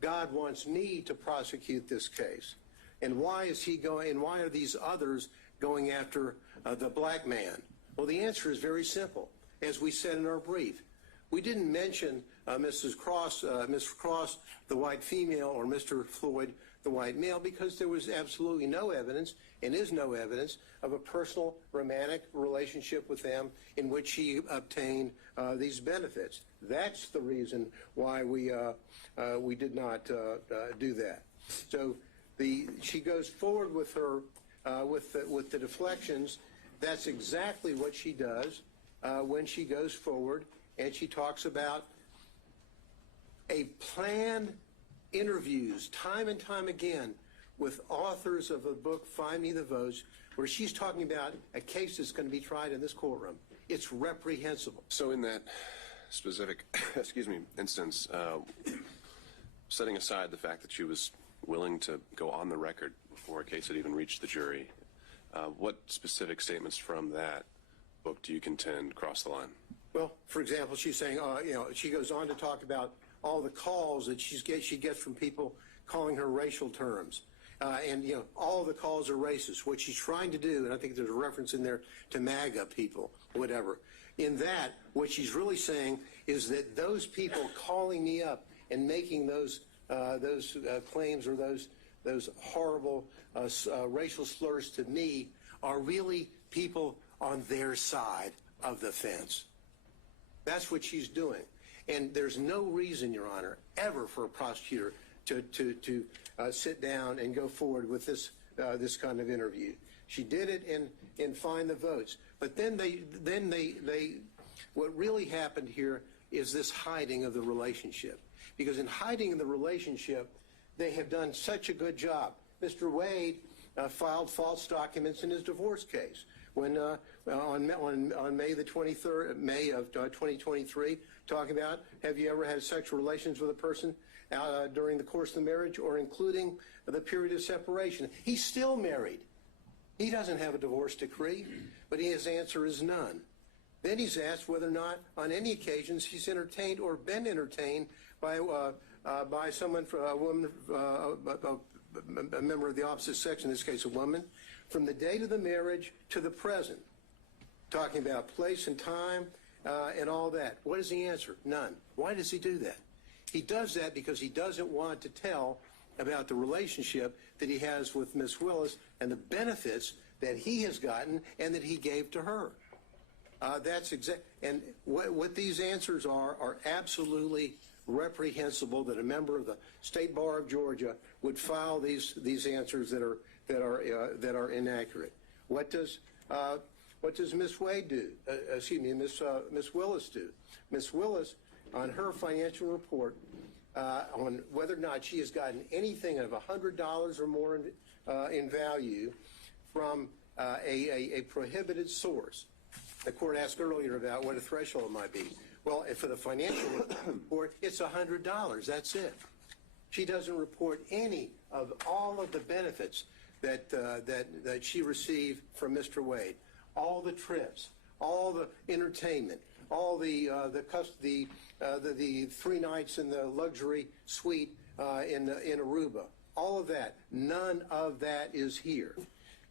God wants me to prosecute this case. And why is he going, and why are these others going after the black man? Well, the answer is very simple. As we said in our brief, we didn't mention Miss Cross, the white female, or Mr. Floyd, the white male, because there was absolutely no evidence, and is no evidence, of a personal romantic relationship with them in which she obtained these benefits. That's the reason why we did not do that. So she goes forward with her with the deflections. That's exactly what she does when she goes forward, and she talks about a planned interviews time and time again with authors of a book, Find Me the Votes, where she's talking about a case that's going to be tried in this courtroom. It's reprehensible. So in that specific, instance, setting aside the fact that she was willing to go on the record before a case had even reached the jury, what specific statements from that book do you contend cross the line? Well, for example, she's saying, she goes on to talk about all the calls that she gets from people calling her racial terms. And all the calls are racist. What she's trying to do, and I think there's a reference in there to MAGA people, whatever. In that, what she's really saying is that those people calling me up and making those claims or those horrible racial slurs to me are really people on their side of the fence. That's what she's doing. And there's no reason, Your Honor, ever for a prosecutor to sit down and go forward with this kind of interview. She did it in Find the Votes. But then what really happened here is this hiding of the relationship. Because in hiding the relationship, they have done such a good job. Mr. Wade filed false documents in his divorce case. When on May the 23rd, May of 2023, talking about, have you ever had sexual relations with a person during the course of the marriage or including the period of separation? He's still married. He doesn't have a divorce decree, but his answer is none. Then he's asked whether or not on any occasions he's entertained or been entertained by someone, a woman, a member of the opposite sex, in this case a woman, from the date of the marriage to the present, talking about place and time and all that. What is the answer? None. Why does he do that? He does that because he doesn't want to tell about the relationship that he has with Miss Willis and the benefits that he has gotten and that he gave to her. That's exact. And what these answers are absolutely reprehensible. That a member of the State Bar of Georgia would file these answers that are inaccurate. What does Miss Wade do? Miss Willis do? Miss Willis, on her financial report, on whether or not she has gotten anything of $100 or more in value from a prohibited source. The court asked earlier about what a threshold might be. Well, for the financial report, it's $100. That's it. She doesn't report any of all of the benefits that she received from Mr. Wade. All the trips, all the entertainment, the 3 nights in the luxury suite in Aruba, all of that, none of that is here.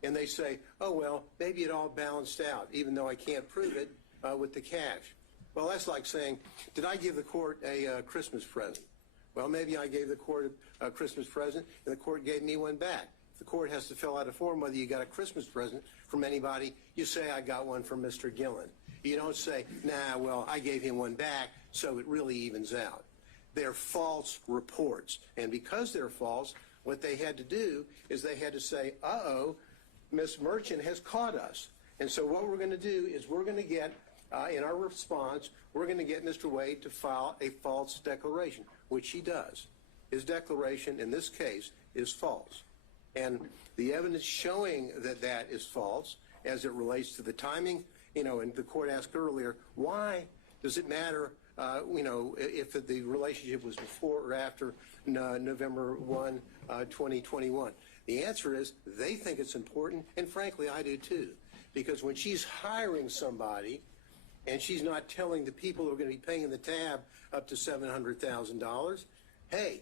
And they say, oh, well, maybe it all balanced out, even though I can't prove it with the cash. Well, that's like saying, did I give the court a Christmas present? Well, maybe I gave the court a Christmas present, and the court gave me one back. If the court has to fill out a form whether you got a Christmas present from anybody, you say, I got one from Mr. Gillen. You don't say, nah, well, I gave him one back, so it really evens out. They're false reports. And because they're false, what they had to do is they had to say, uh-oh, Ms. Merchant has caught us. And so what we're going to do is we're going to get, in our response, we're going to get Mr. Wade to file a false declaration, which he does. His declaration in this case is false. And the evidence showing that that is false as it relates to the timing, and the court asked earlier, why does it matter, if the relationship was before or after November 1, 2021? The answer is they think it's important, and frankly, I do too. Because when she's hiring somebody and she's not telling the people who are going to be paying the tab up to $700,000, hey,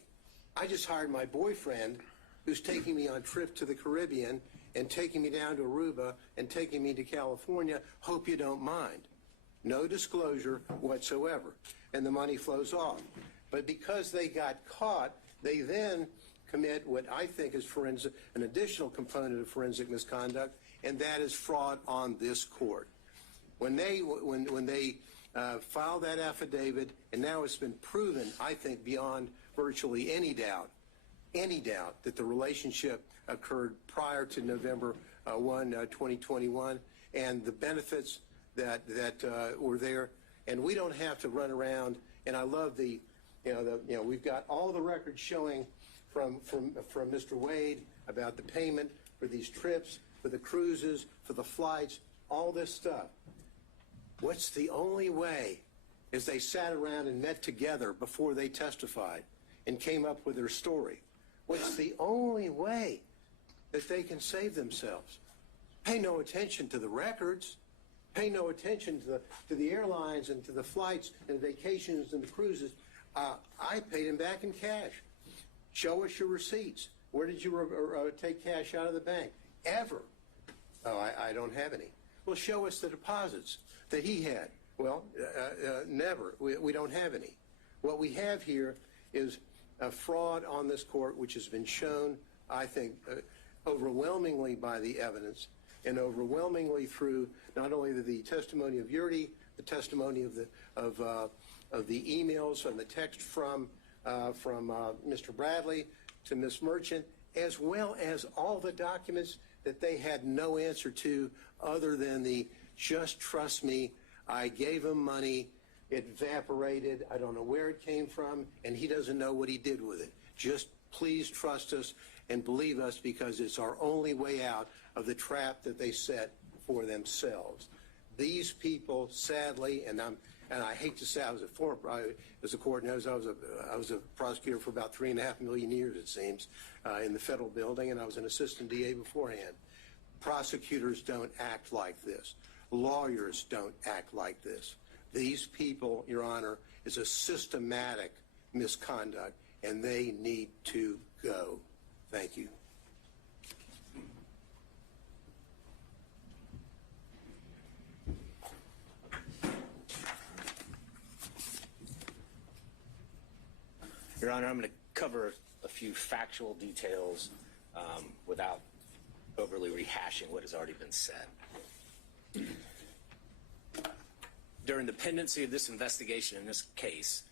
I just hired my boyfriend who's taking me on a trip to the Caribbean and taking me down to Aruba and taking me to California. Hope you don't mind. No disclosure whatsoever. And the money flows off. But because they got caught, they then commit what I think is an additional component of forensic misconduct, and that is fraud on this court. When they filed that affidavit, and now it's been proven, I think, beyond virtually any doubt that the relationship occurred prior to November 1, 2021, and the benefits that were there. And we don't have to run around. And I love we've got all the records showing from Mr. Wade about the payment for these trips, for the cruises, for the flights, all this stuff. What's the only way is they sat around and met together before they testified and came up with their story. What's the only way that they can save themselves? Pay no attention to the records. Pay no attention to the airlines and to the flights and vacations and the cruises. I paid him back in cash. Show us your receipts. Where did you take cash out of the bank? Ever? Oh, I don't have any. Well, show us the deposits that he had. Well, never. We don't have any. What we have here is a fraud on this court, which has been shown, I think, overwhelmingly by the evidence and overwhelmingly through not only the testimony of Yurdi, the testimony of the emails and the text from Mr. Bradley to Ms. Merchant, as well as all the documents that they had no answer to other than the just trust me, I gave him money, it evaporated, I don't know where it came from, and he doesn't know what he did with it. Just please trust us and believe us because it's our only way out of the trap that they set for themselves. These people, sadly, and I hate to say I was as the court knows, I was a prosecutor for about 3.5 million years, it seems, in the federal building, and I was an assistant DA beforehand. Prosecutors don't act like this. Lawyers don't act like this. These people, Your Honor, is a systematic misconduct, and they need to go. Thank you. Your Honor, I'm going to cover a few factual details without overly rehashing what has already been said. During the pendency of this investigation in this case,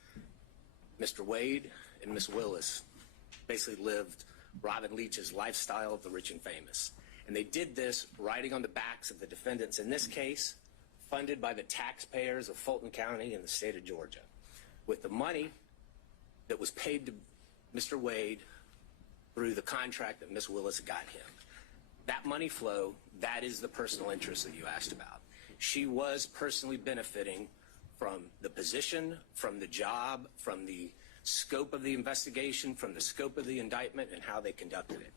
Mr. Wade and Ms. Willis basically lived Robin Leach's lifestyle of the rich and famous. And they did this riding on the backs of the defendants in this case, funded by the taxpayers of Fulton County and the state of Georgia, with the money that was paid to Mr. Wade through the contract that Ms. Willis got him. That money flow, that is the personal interest that you asked about. She was personally benefiting from the position, from the job, from the scope of the investigation, from the scope of the indictment, and how they conducted it.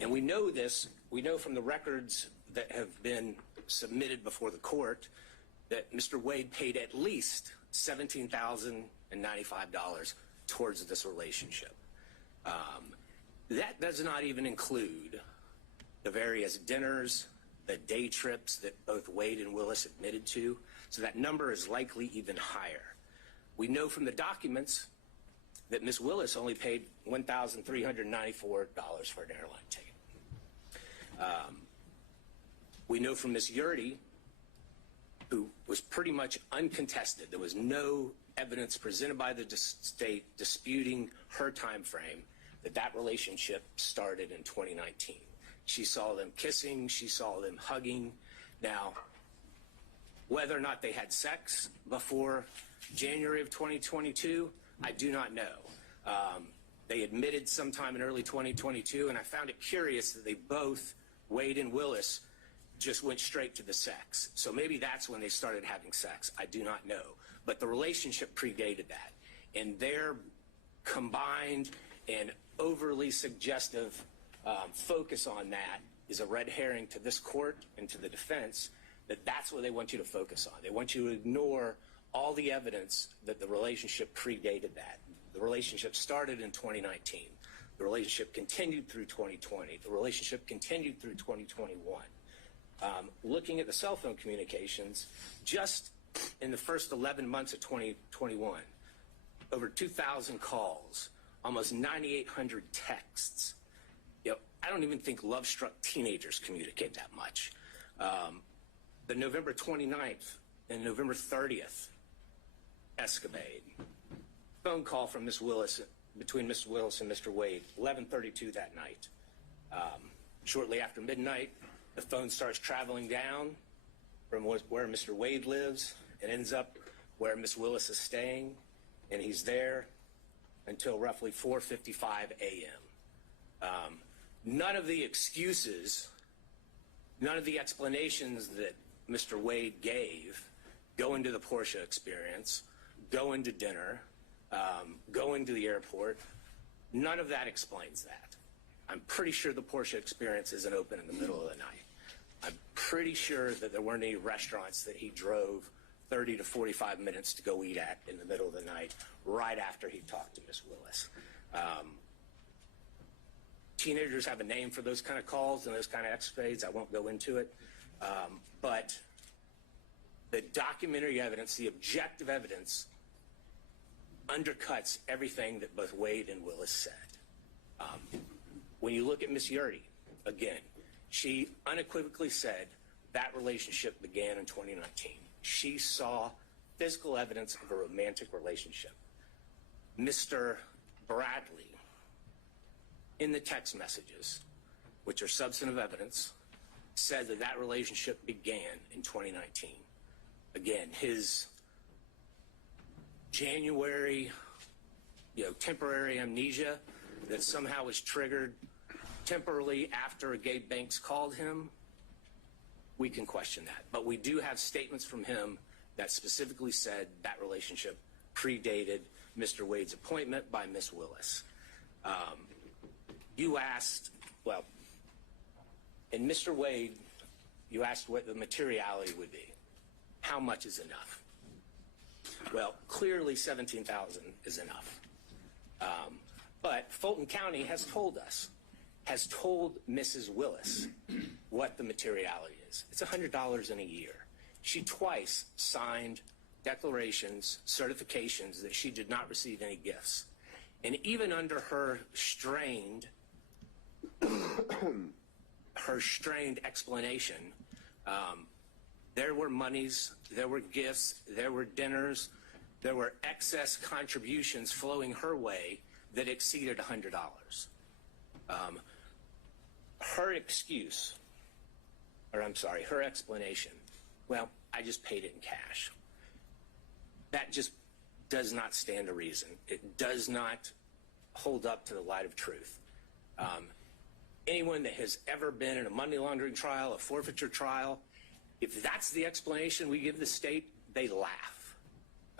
And we know this, we know from the records that have been submitted before the court that Mr. Wade paid at least $17,095 towards this relationship. That does not even include the various dinners, the day trips that both Wade and Willis admitted to, so that number is likely even higher. We know from the documents that Ms. Willis only paid $1,394 for an airline ticket. We know from Ms. Yurdy, who was pretty much uncontested, there was no evidence presented by the state disputing her time frame, that relationship started in 2019. She saw them kissing, she saw them hugging. Now, whether or not they had sex before January of 2022, I do not know. They admitted sometime in early 2022, and I found it curious that they both, Wade and Willis, just went straight to the sex. So maybe that's when they started having sex. I do not know. But the relationship predated that. And their combined and overly suggestive focus on that is a red herring to this court and to the defense, that that's what they want you to focus on. They want you to ignore all the evidence that the relationship predated that. The relationship started in 2019. The relationship continued through 2020. The relationship continued through 2021. Looking at the cell phone communications, just in the first 11 months of 2021, over 2,000 calls, almost 9,800 texts. I don't even think love-struck teenagers communicate that much. The November 29th and November 30th escapade, phone call from Ms. Willis, between Ms. Willis and Mr. Wade, 11:32 that night. Shortly after midnight, the phone starts traveling down from where Mr. Wade lives and ends up where Ms. Willis is staying, and he's there until roughly 4:55 a.m. None of the excuses, none of the explanations that Mr. Wade gave, going to the Porsche experience, going to dinner, going to the airport, none of that explains that. I'm pretty sure the Porsche experience isn't open in the middle of the night. I'm pretty sure that there weren't any restaurants that he drove 30 to 45 minutes to go eat at in the middle of the night, right after he talked to Ms. Willis. Teenagers have a name for those kind of calls and those kind of escapades. I won't go into it. But the documentary evidence, the objective evidence, undercuts everything that both Wade and Willis said. When you look at Ms. Yurdy, again, she unequivocally said that relationship began in 2019. She saw physical evidence of a romantic relationship. Mr. Bradley, in the text messages, which are substantive evidence, said that that relationship began in 2019. Again, his January, temporary amnesia that somehow was triggered temporarily after Gabe Banks called him, we can question that. But we do have statements from him that specifically said that relationship predated Mr. Wade's appointment by Ms. Willis. You asked, well, in Mr. Wade, you asked what the materiality would be. How much is enough? Well, clearly 17,000 is enough. But Fulton County has told us, has told Mrs. Willis what the materiality is. It's $100 in a year. She twice signed declarations, certifications that she did not receive any gifts. And even under her strained explanation, there were monies, there were gifts, there were dinners, there were excess contributions flowing her way that exceeded $100. Her excuse, her explanation, well, I just paid it in cash. That just does not stand to reason. It does not hold up to the light of truth. Anyone that has ever been in a money laundering trial, a forfeiture trial, if that's the explanation we give the state, they laugh.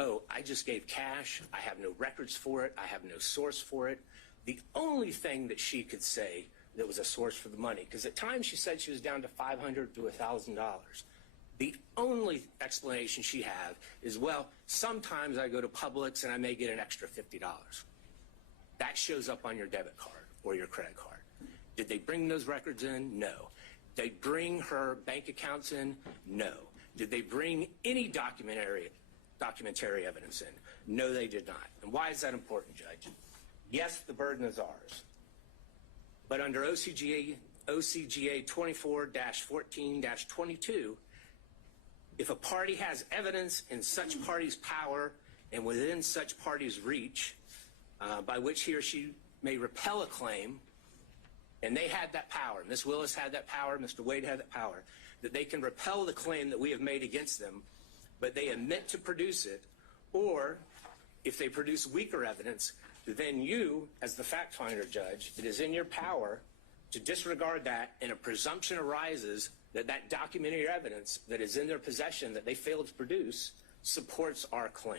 Oh, I just gave cash. I have no records for it. I have no source for it. The only thing that she could say that was a source for the money, because at times she said she was down to $500 to $1,000. The only explanation she had is, well, sometimes I go to Publix and I may get an extra $50. That shows up on your debit card or your credit card. Did they bring those records in? No. Did they bring her bank accounts in? No. Did they bring any documentary evidence in? No, they did not. And why is that important, Judge? Yes, the burden is ours. But under OCGA 24-14-22, if a party has evidence in such party's power and within such party's reach, by which he or she may repel a claim, and they had that power, Ms. Willis had that power, Mr. Wade had that power, that they can repel the claim that we have made against them, but they admit to produce it, or if they produce weaker evidence, then you, as the fact finder, Judge, it is in your power to disregard that, and a presumption arises that that documentary evidence that is in their possession that they failed to produce supports our claim.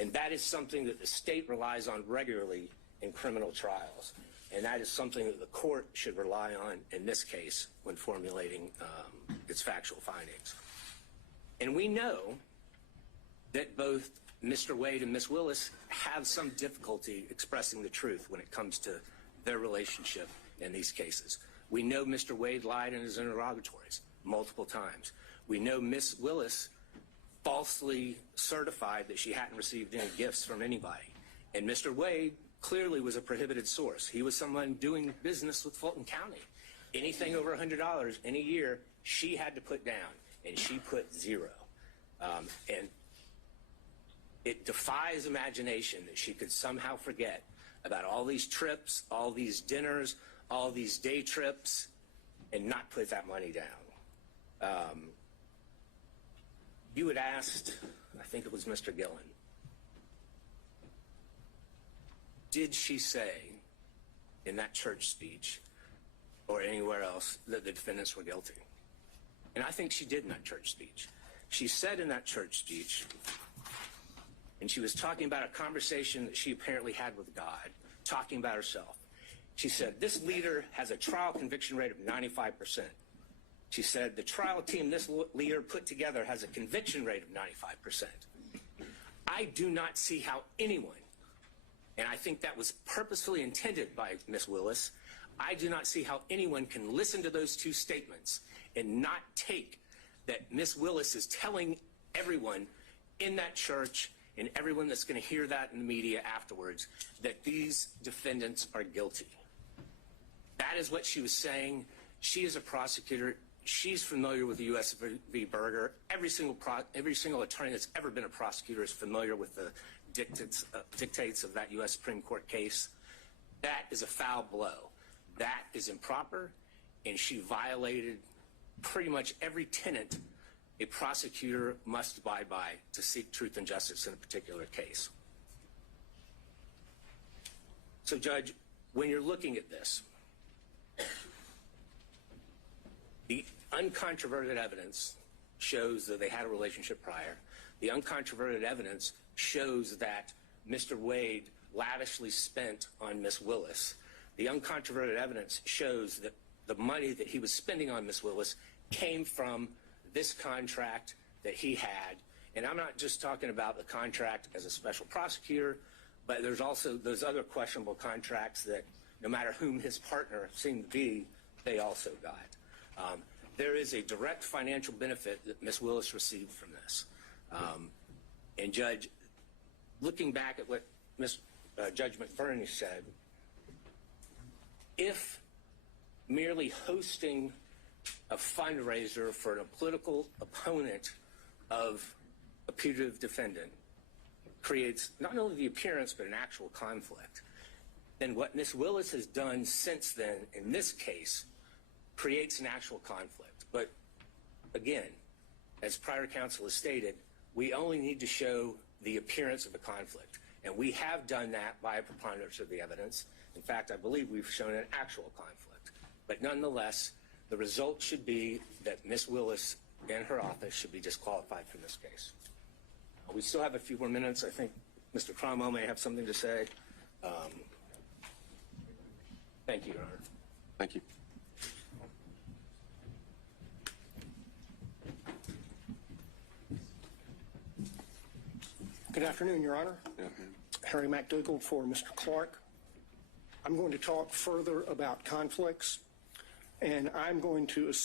And that is something that the state relies on regularly in criminal trials. And that is something that the court should rely on in this case when formulating its factual findings. And we know that both Mr. Wade and Ms. Willis have some difficulty expressing the truth when it comes to their relationship in these cases. We know Mr. Wade lied in his interrogatories multiple times. We know Ms. Willis falsely certified that she hadn't received any gifts from anybody. And Mr. Wade clearly was a prohibited source. He was someone doing business with Fulton County. Anything over $100 in a year, she had to put down, and she put zero. And it defies imagination that she could somehow forget about all these trips, all these dinners, all these day trips, and not put that money down. You had asked, I think it was Mr. Gillen, did she say in that church speech or anywhere else that the defendants were guilty? And I think she did in that church speech. She said in that church speech, and she was talking about a conversation that she apparently had with God, talking about herself. She said, this leader has a trial conviction rate of 95%. She said, the trial team this leader put together has a conviction rate of 95%. I do not see how anyone, and I think that was purposefully intended by Ms. Willis, I do not see how anyone can listen to those two statements and not take that Ms. Willis is telling everyone in that church and everyone that's going to hear that in the media afterwards that these defendants are guilty. That is what she was saying. She is a prosecutor. She's familiar with the U.S. v. Berger. Every single attorney that's ever been a prosecutor is familiar with the dictates of that U.S. Supreme Court case. That is a foul blow. That is improper, and she violated pretty much every tenet a prosecutor must abide by to seek truth and justice in a particular case. So, Judge, when you're looking at this, the uncontroverted evidence shows that they had a relationship prior. The uncontroverted evidence shows that Mr. Wade lavishly spent on Ms. Willis. The uncontroverted evidence shows that the money that he was spending on Ms. Willis came from this contract that he had. And I'm not just talking about the contract as a special prosecutor, but there's also those other questionable contracts that no matter whom his partner seemed to be, they also got. There is a direct financial benefit that Ms. Willis received from this. And Judge, looking back at what Judge McBurney said, if merely hosting a fundraiser for a political opponent of a putative defendant creates not only the appearance but an actual conflict, then what Ms. Willis has done since then in this case creates an actual conflict. But again, as prior counsel has stated, we only need to show the appearance of a conflict. And we have done that by a preponderance of the evidence. In fact, I believe we've shown an actual conflict. But nonetheless, the result should be that Ms. Willis and her office should be disqualified from this case. We still have a few more minutes. I think Mr. Cromwell may have something to say. Thank you, Your Honor. Thank you. Good afternoon, Your Honor. Yeah. Harry McDougall for Mr. Clark. I'm going to talk further about conflicts, and I'm going to assume